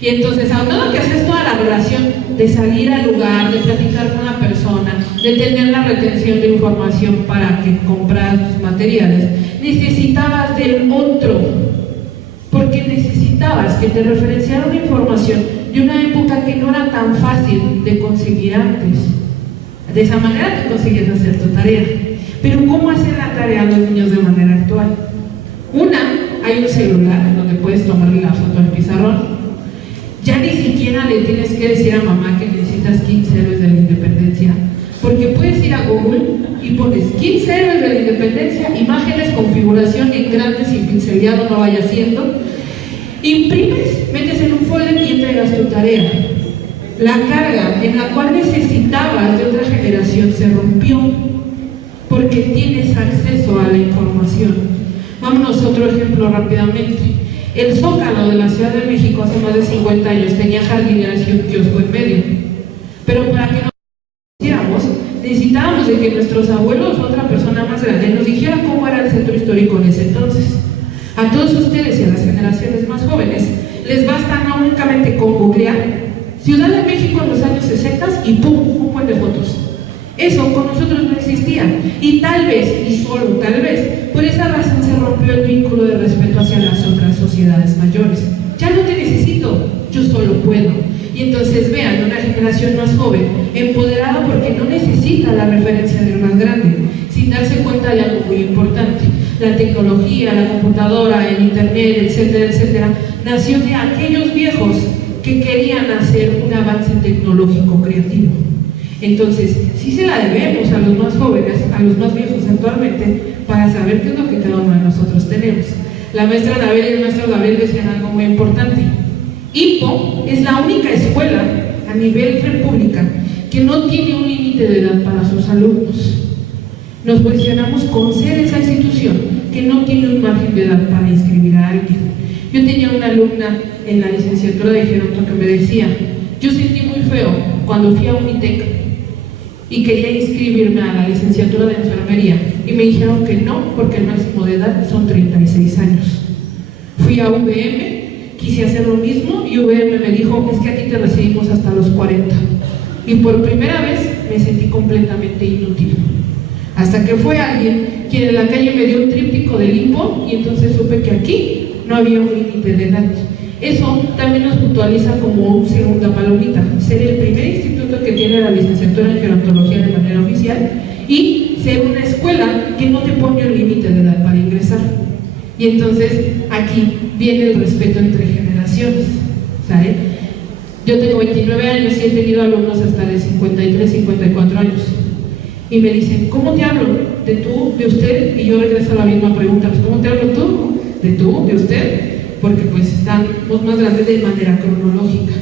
Y entonces, aunado que haces toda la relación de salir al lugar, de platicar con la persona, de tener la retención de información para que compras tus materiales, necesitabas del otro, porque necesitabas que te referenciara una información de una época que no era tan fácil de conseguir antes. De esa manera te conseguías hacer tu tarea. Pero ¿cómo hacer la tarea a los niños de manera actual? Hay un celular donde puedes tomarle la foto al pizarrón. Ya ni siquiera le tienes que decir a mamá que necesitas 15 héroes de la independencia, porque puedes ir a Google y pones 15 héroes de la independencia, imágenes, configuración en grande sin pincelado, no vaya siendo, imprimes, metes en un folder y entregas tu tarea. La carga en la cual necesitabas de otra generación se rompió porque tienes acceso a la información. Vámonos a otro ejemplo rápidamente. El Zócalo de la Ciudad de México hace más de 50 años tenía jardineras y un kiosco en medio. Pero para que nos hiciéramos, necesitábamos de que nuestros abuelos o otra persona más grande nos dijera cómo era el centro histórico en ese entonces. A todos ustedes y a las generaciones más jóvenes les basta no únicamente con googlear Ciudad de México en los años 60 y ¡pum! Un buen de fotos. Eso con nosotros no existía, y tal vez, y solo tal vez, por esa razón se rompió el vínculo de respeto hacia las otras sociedades mayores. Ya no te necesito, yo solo puedo. Y entonces vean una generación más joven, empoderada porque no necesita la referencia del más grande, sin darse cuenta de algo muy importante. La tecnología, la computadora, el internet, etcétera, etcétera, nació de aquellos viejos que querían hacer un avance tecnológico creativo. Entonces, sí se la debemos a los más jóvenes, a los más viejos actualmente, para saber qué es lo que cada uno de nosotros tenemos. La maestra Anabel y el maestro Gabriel decían algo muy importante. IPO es la única escuela a nivel república que no tiene un límite de edad para sus alumnos. Nos posicionamos con ser esa institución que no tiene un margen de edad para inscribir a alguien. Yo tenía una alumna en la licenciatura de geronto que me decía, yo sentí muy feo cuando fui a Unitec y quería inscribirme a la licenciatura de enfermería y me dijeron que no, porque el máximo de edad son 36 años. Fui a UVM, quise hacer lo mismo y UVM me dijo, es que aquí te recibimos hasta los 40. Y por primera vez me sentí completamente inútil. Hasta que fue alguien quien en la calle me dio un tríptico del IPO y entonces supe que aquí no había un límite de edad. Eso también nos puntualiza como una segunda palomita, ser el primer instituto que tiene la licenciatura en gerontología de manera oficial y ser una escuela que no te pone un límite de edad para ingresar. Y entonces aquí viene el respeto entre generaciones, ¿sabe? Yo tengo 29 años y he tenido alumnos hasta de 53, 54 años. Y me dicen, ¿cómo te hablo? ¿De tú? ¿De usted? Y yo regreso a la misma pregunta, pues, ¿cómo te hablo tú? ¿De tú? ¿De usted? Porque pues están los más grandes de manera cronológica.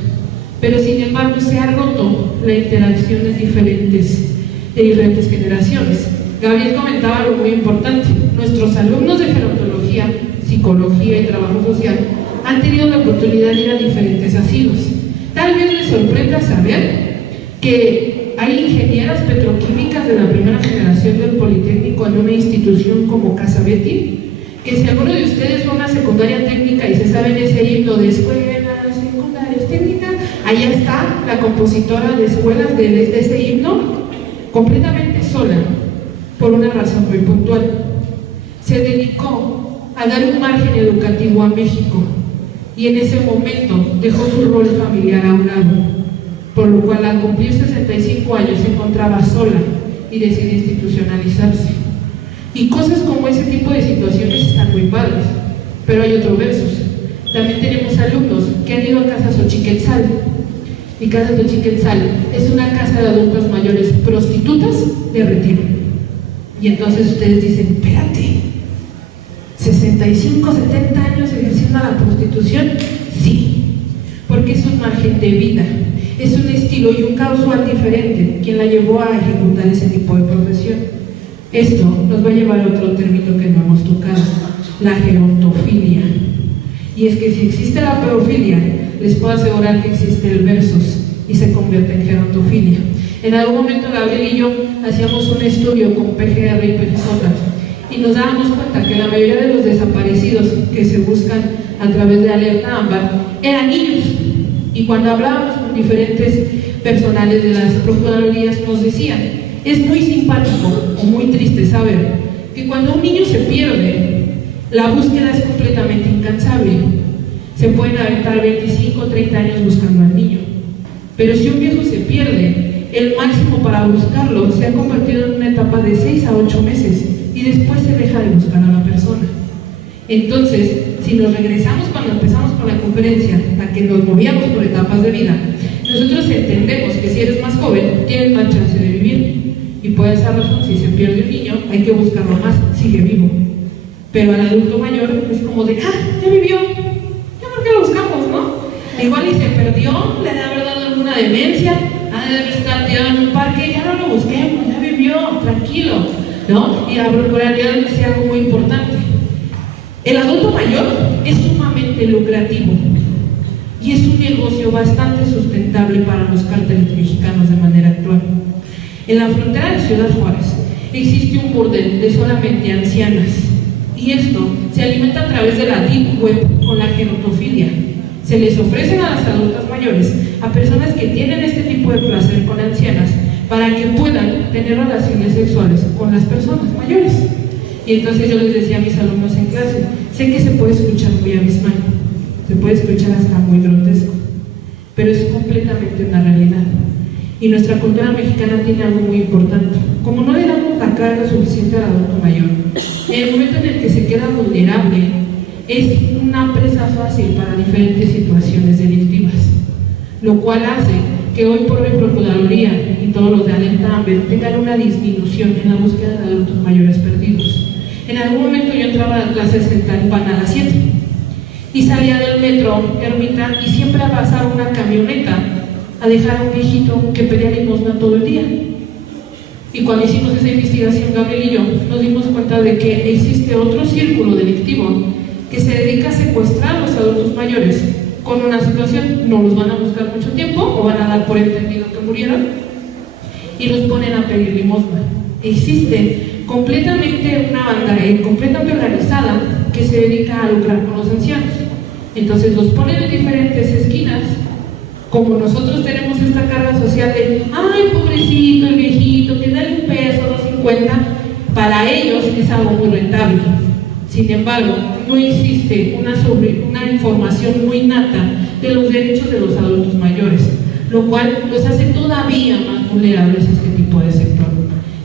Pero sin embargo se ha roto la interacción de diferentes generaciones. Gabriel comentaba algo muy importante. Nuestros alumnos de gerontología, psicología y trabajo social han tenido la oportunidad de ir a diferentes asilos. Tal vez les sorprenda saber que hay ingenieras petroquímicas de la primera generación del Politécnico en una institución como Casa Betty, que si alguno de ustedes fue a una secundaria técnica y se saben ese himno de escuelas secundarias técnicas, allá está la compositora de escuelas de ese himno, completamente sola, por una razón muy puntual. Se dedicó a dar un margen educativo a México y en ese momento dejó su rol familiar a un lado, por lo cual al cumplir 65 años se encontraba sola y decidió institucionalizarse. Y cosas como ese tipo de situaciones están muy padres, pero hay otros versos. También tenemos alumnos que han ido a Casa Xochiquetzal, y Casa Xochiquetzal es una casa de adultos mayores prostitutas de retiro. Y entonces ustedes dicen, espérate, 65, 70 años ejerciendo la prostitución, sí, porque es un margen de vida. es un estilo y un causal diferente quien la llevó a ejecutar ese tipo de profesión. Esto nos va a llevar a otro término que no hemos tocado, la gerontofilia. Y es que si existe la pedofilia, les puedo asegurar que existe el versus y se convierte en gerontofilia. En algún momento Gabriel y yo hacíamos un estudio con PGR y PGJ y nos dábamos cuenta que la mayoría de los desaparecidos que se buscan a través de Alerta Ámbar eran niños. Y cuando hablábamos con diferentes personales de las procuradurías nos decían, es muy simpático o muy triste saber que cuando un niño se pierde, la búsqueda es completamente incansable. Se pueden aventar 25 o 30 años buscando al niño. Pero si un viejo se pierde, el máximo para buscarlo se ha convertido en una etapa de 6 a 8 meses y después se deja de buscar a la persona. Entonces, si nos regresamos cuando empezamos con la conferencia a que nos movíamos por etapas de vida, nosotros entendemos que si eres más joven, tienes más chance de vivir. Y por esa razón, si se pierde un niño, hay que buscarlo más, sigue vivo. Pero al adulto mayor es como de, ya vivió, ya por qué lo buscamos, ¿no? Igual y se perdió, le debe haber dado alguna demencia, debe estar tirado en un parque, ya no lo busquemos, ya vivió, tranquilo, ¿no? Y la procuraduría decía algo muy importante. El adulto mayor es sumamente lucrativo y es un negocio bastante sustentable para los cárteles mexicanos de manera actual. En la frontera de Ciudad Juárez existe un burdel de solamente ancianas y esto se alimenta a través de la deep web con la gerontofilia. Se les ofrecen a las adultas mayores a personas que tienen este tipo de placer con ancianas para que puedan tener relaciones sexuales con las personas mayores. Y entonces yo les decía a mis alumnos en clase, sé que se puede escuchar muy abismal, se puede escuchar hasta muy grotesco, pero es completamente una realidad. Y nuestra cultura mexicana tiene algo muy importante. Como no le damos la carga suficiente al adulto mayor, en el momento en el que se queda vulnerable, es una presa fácil para diferentes situaciones delictivas, lo cual hace que hoy por hoy Procuraduría y todos los de Alerta Ámbar tengan una disminución en la búsqueda de adultos mayores perdidos. En algún momento yo entraba a clases en Talpan a las 7 y salía del metro Ermita y siempre pasaba una camioneta a dejar a un viejito que pedía limosna todo el día. Y cuando hicimos esa investigación, Gabriel y yo nos dimos cuenta de que existe otro círculo delictivo que se dedica a secuestrar a los adultos mayores con una situación, no los van a buscar mucho tiempo o van a dar por entendido que murieron y los ponen a pedir limosna. Existe completamente una banda completamente organizada que se dedica a lucrar con los ancianos. Entonces los ponen en diferentes esquinas. Como nosotros tenemos esta carga social de, ay, pobrecito, el viejito, que dale $1, $2.50, para ellos es algo muy rentable. Sin embargo, no existe una información muy nata de los derechos de los adultos mayores, lo cual los hace todavía más vulnerables a este tipo de sector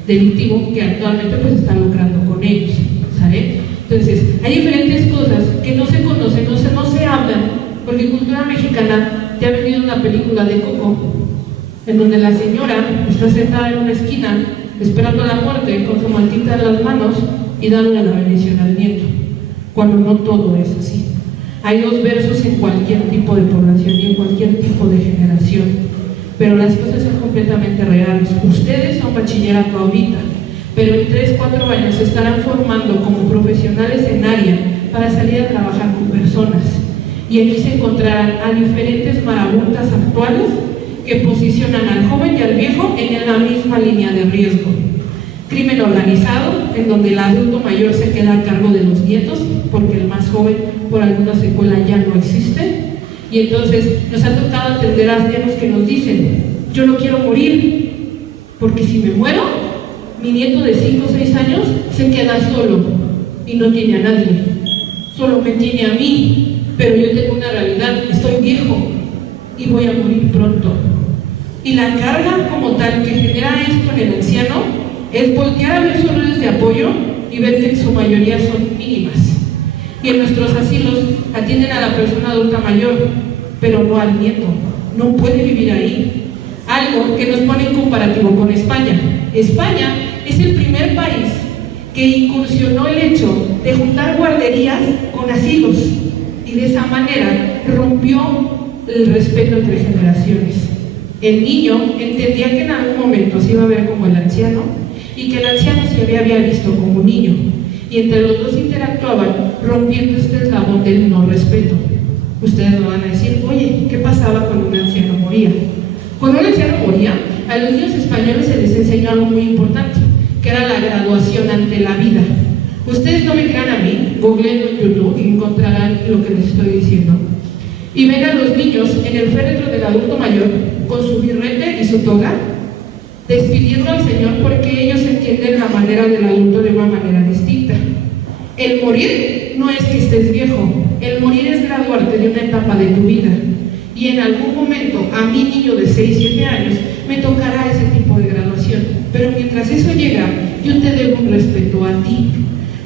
delictivo que actualmente pues está lucrando con ellos, ¿sale? Entonces, hay diferentes cosas que no se conocen, no se hablan, porque cultura mexicana, ya ha venido una película de Coco, en donde la señora está sentada en una esquina esperando la muerte con su mantita en las manos y dándole la bendición al nieto, cuando no todo es así. Hay dos versos en cualquier tipo de población y en cualquier tipo de generación, pero las cosas son completamente reales. Ustedes son bachillerato ahorita, pero en 3-4 años se estarán formando como profesionales en área para salir a trabajar con personas. Y aquí se encontrarán a diferentes marabuntas actuales que posicionan al joven y al viejo en la misma línea de riesgo. Crimen organizado, en donde el adulto mayor se queda a cargo de los nietos, porque el más joven por alguna secuela ya no existe. Y entonces nos ha tocado atender a ancianos que nos dicen, yo no quiero morir, porque si me muero, mi nieto de 5 o 6 años se queda solo y no tiene a nadie, solo me tiene a mí, pero yo tengo una realidad, estoy viejo y voy a morir pronto. Y la carga como tal que genera esto en el anciano es voltear a ver sus redes de apoyo y ver que en su mayoría son mínimas. Y en nuestros asilos atienden a la persona adulta mayor, pero no al nieto, no puede vivir ahí. Algo que nos pone en comparativo con España. España es el primer país que incursionó el hecho de juntar guarderías con asilos y de esa manera rompió el respeto entre generaciones. El niño entendía que en algún momento se iba a ver como el anciano y que el anciano se había visto como un niño. Y entre los dos interactuaban, rompiendo este eslabón del no respeto. Ustedes me van a decir, oye, ¿qué pasaba cuando un anciano moría? Cuando un anciano moría, a los niños españoles se les enseñó algo muy importante, que era la graduación ante la vida. Ustedes no me crean a mí, googleen en YouTube y encontrarán lo que les estoy diciendo. Y ven a los niños en el féretro del adulto mayor, con su birrete y su toga, despidiendo al Señor porque ellos entienden la manera del adulto de una manera distinta. El morir no es que estés viejo, el morir es graduarte de una etapa de tu vida. Y en algún momento, a mi niño de 6, 7 años, me tocará ese tipo de graduación. Pero mientras eso llega, yo te debo un respeto a ti.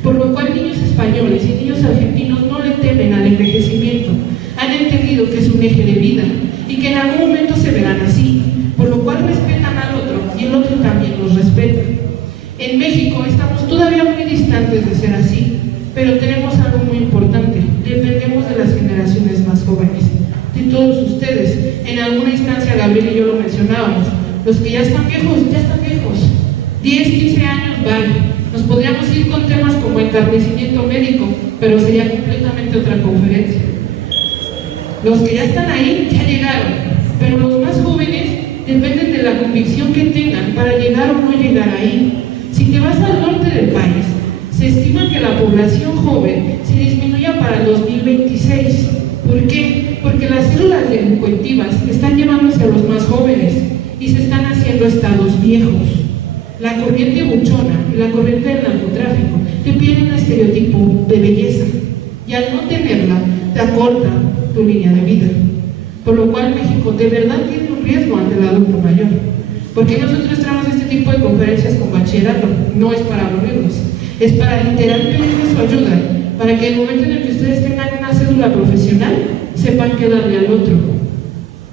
Por lo cual niños españoles y niños argentinos no le temen al envejecimiento. Han entendido que es un eje de vida y que en algún momento se verán así, por lo cual respetan al otro y el otro también los respeta. En México estamos todavía muy distantes de ser así, pero tenemos algo muy importante: dependemos de las generaciones más jóvenes, de todos ustedes. En alguna instancia Gabriel y yo lo mencionábamos, los que ya están viejos, 10, 15 años, vale. Nos podríamos ir con temas como encarnecimiento médico, pero sería completamente otra conferencia. Los que ya están ahí, ya llegaron, pero los más jóvenes dependen de la convicción que tengan para llegar o no llegar ahí. Si te vas al norte del país, se estima que la población joven se disminuya para el 2026. ¿Por qué? Porque las células delincuentivas están llevándose a los más jóvenes y se están haciendo estados viejos. La corriente buchona y la corriente del narcotráfico te piden un estereotipo de belleza y al no tenerla te acorta tu línea de vida. Por lo cual México de verdad tiene un riesgo ante el adulto mayor. Porque nosotros traemos este tipo de conferencias con bachillerato, no es para aburrirnos, es para literal pedirles su ayuda, para que en el momento en el que ustedes tengan una cédula profesional, sepan qué darle al otro.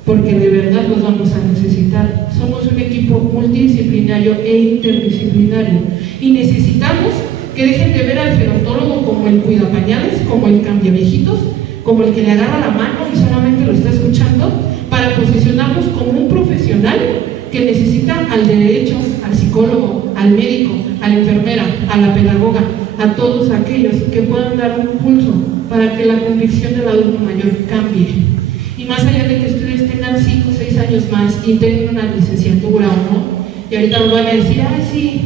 Porque de verdad los vamos a necesitar. Somos un equipo multidisciplinario e interdisciplinario y necesitamos que dejen de ver al gerontólogo como el cuidapañales, como el cambiaviejitos, como el que le agarra la mano y solamente lo está escuchando, para posicionarnos como un profesional que necesita al de derecho, al psicólogo, al médico, a la enfermera, a la pedagoga, a todos aquellos que puedan dar un impulso para que la convicción del adulto mayor cambie. Y más allá de que ustedes tengan 5 o 6 años más y tengan una licenciatura o no, y ahorita me van a decir, ay sí,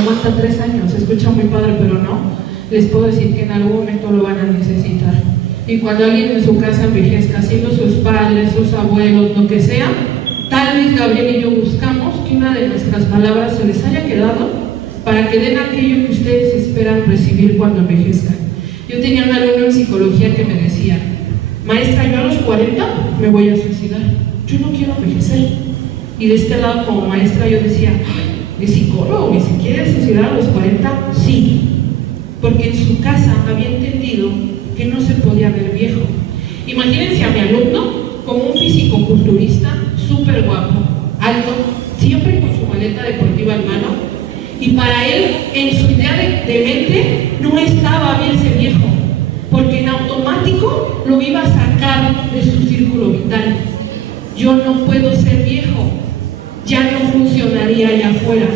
aguanta 3 años, se escucha muy padre, pero no, les puedo decir que en algún momento lo van a necesitar. Y cuando alguien en su casa envejezca, siendo sus padres, sus abuelos, lo que sea, tal vez Gabriel y yo buscamos que una de nuestras palabras se les haya quedado para que den aquello que ustedes esperan recibir cuando envejezcan. Yo tenía un alumno en psicología que me decía, maestra, yo a los 40 me voy a suicidar, yo no quiero envejecer. Y de este lado como maestra yo decía, ¿de psicólogo? ¿Y se quiere suicidar a los 40? Sí, porque en su casa había entendido que no se podía ver viejo. Imagínense a mi alumno como un fisicoculturista súper guapo, alto, siempre con su maleta deportiva en mano, y para él, en su idea de mente, no estaba verse viejo, porque en automático lo iba a sacar de su círculo vital. Yo no puedo ser viejo, ya no funcionaría allá afuera,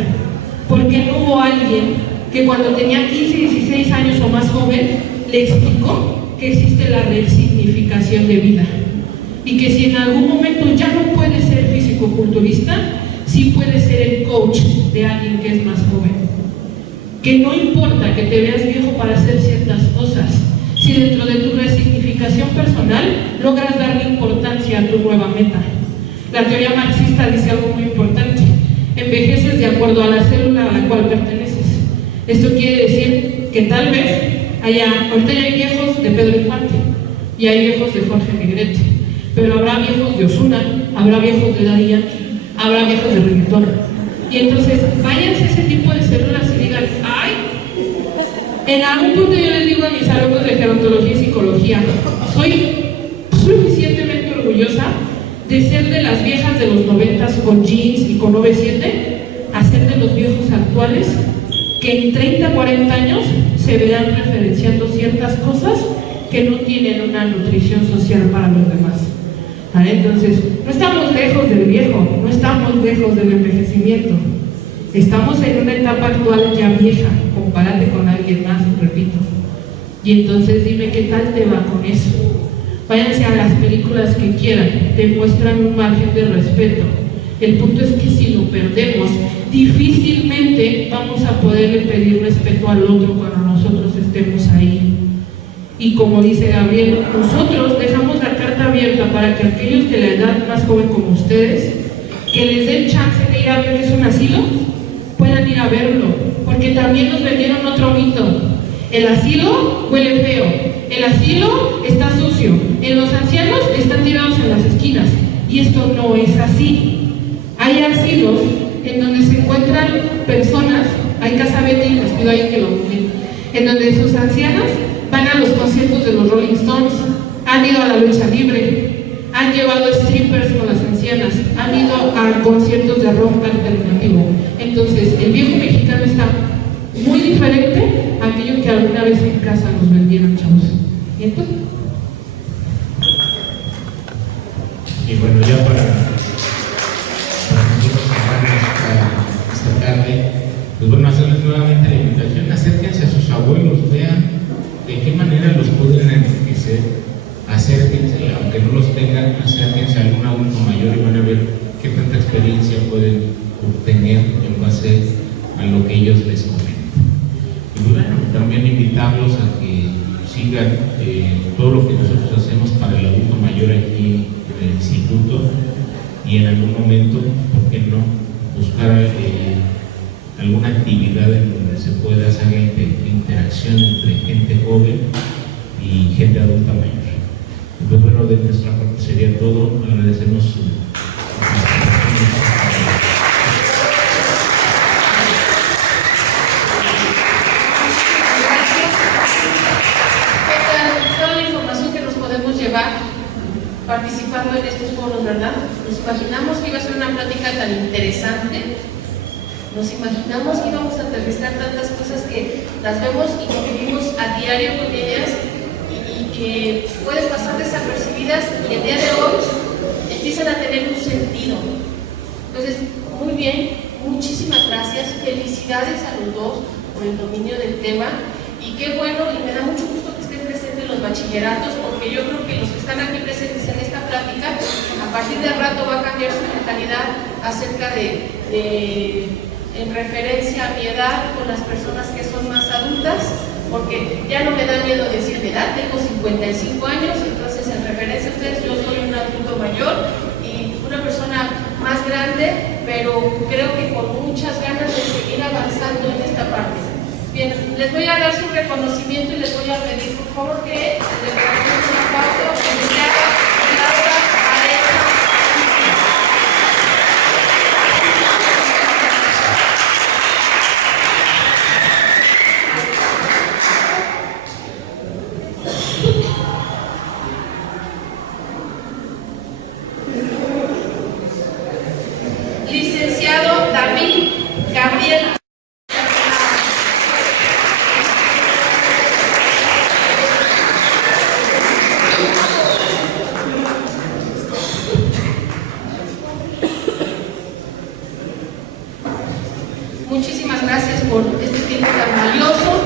porque no hubo alguien que cuando tenía 15, 16 años o más joven, le explicó que existe la resignificación de vida y que si en algún momento ya no puede ser fisicoculturista, sí puede ser el coach de alguien que es más joven. Que no importa que te veas viejo para hacer ciertas cosas, si dentro de tu resignificación personal logras darle importancia a tu nueva meta. La teoría marxista dice algo muy importante: envejeces de acuerdo a la célula a la cual perteneces. Esto quiere decir que tal vez ahorita ya hay viejos de Pedro Infante y hay viejos de Jorge Negrete, pero habrá viejos de Ozuna, habrá viejos de Daddy Yankee, habrá viejos de reggaetón. Y entonces váyanse a ese tipo de células y digan, ay, en algún punto yo les digo a mis alumnos de gerontología y psicología, soy suficientemente orgullosa de ser de las viejas de los 90s con jeans y con 9-7 a ser de los viejos actuales que en 30, 40 años se verán referenciando ciertas cosas que no tienen una nutrición social para los demás. ¿Vale? Entonces, no estamos lejos del viejo, no estamos lejos del envejecimiento. Estamos en una etapa actual ya vieja, compárate con alguien más, repito. Y entonces dime qué tal te va con eso. Váyanse a las películas que quieran, te muestran un margen de respeto. El punto es que si lo perdemos, difícilmente vamos a poderle pedir respeto al otro cuando nosotros estemos ahí. Y como dice Gabriel, nosotros dejamos la carta abierta para que aquellos de la edad más joven como ustedes, que les den chance de ir a ver qué es un asilo, puedan ir a verlo, porque también nos vendieron otro mito. El asilo huele feo, el asilo está sucio, en los ancianos están tirados en las esquinas, y esto no es así. Hay asilos en donde se encuentran personas, hay Casa Betty, les pido ahí que lo miren, en donde sus ancianas van a los conciertos de los Rolling Stones, han ido a la lucha libre, han llevado strippers con las ancianas, han ido a conciertos de rock alternativo. Entonces, el viejo mexicano está muy diferente a aquello que alguna vez en casa nos vendieron, chavos. ¿Y entonces? Y bueno, ya para nosotros cerrar esta tarde, pues bueno, hacerles nuevamente la invitación, acérquense a sus abuelos, vean de qué manera los pueden enriquecer, acérquense, aunque no los tengan, acérquense a algún adulto mayor y van a ver qué tanta experiencia pueden obtener en base a lo que ellos les comentan. Y bueno, también invitarlos a que sigan todo lo que nosotros hacemos para el adulto mayor aquí en el instituto y en algún momento, ¿por qué no?, buscar alguna actividad en donde se pueda hacer interacción entre gente joven y gente adulta mayor. Entonces, bueno, de nuestra parte sería todo. Agradecemos su toda la información que nos podemos llevar participando en estos foros, ¿verdad? Nos imaginamos que iba a ser una plática tan interesante, nos imaginamos que íbamos a aterrizar tantas cosas que las vemos y que vivimos a diario con ellas y que pueden pasar desapercibidas y el día de hoy empiezan a tener un sentido. Entonces, muy bien, muchísimas gracias, felicidades a los dos por el dominio del tema y qué bueno, y me da mucho gusto que estén presentes los bachilleratos, porque yo creo que los que están aquí presentes en esta plática, a partir del rato va a cambiar su mentalidad acerca en referencia a mi edad con las personas que son más adultas, porque ya no me da miedo decir mi edad, tengo 55 años, entonces en referencia a ustedes yo soy un adulto mayor y una persona más grande, pero creo que con muchas ganas de seguir avanzando en esta parte. Bien, les voy a dar su reconocimiento y les voy a pedir por favor que les demos un aplauso en Laura Areza. Licenciado David Gabriel. Muchísimas gracias por este tiempo tan valioso.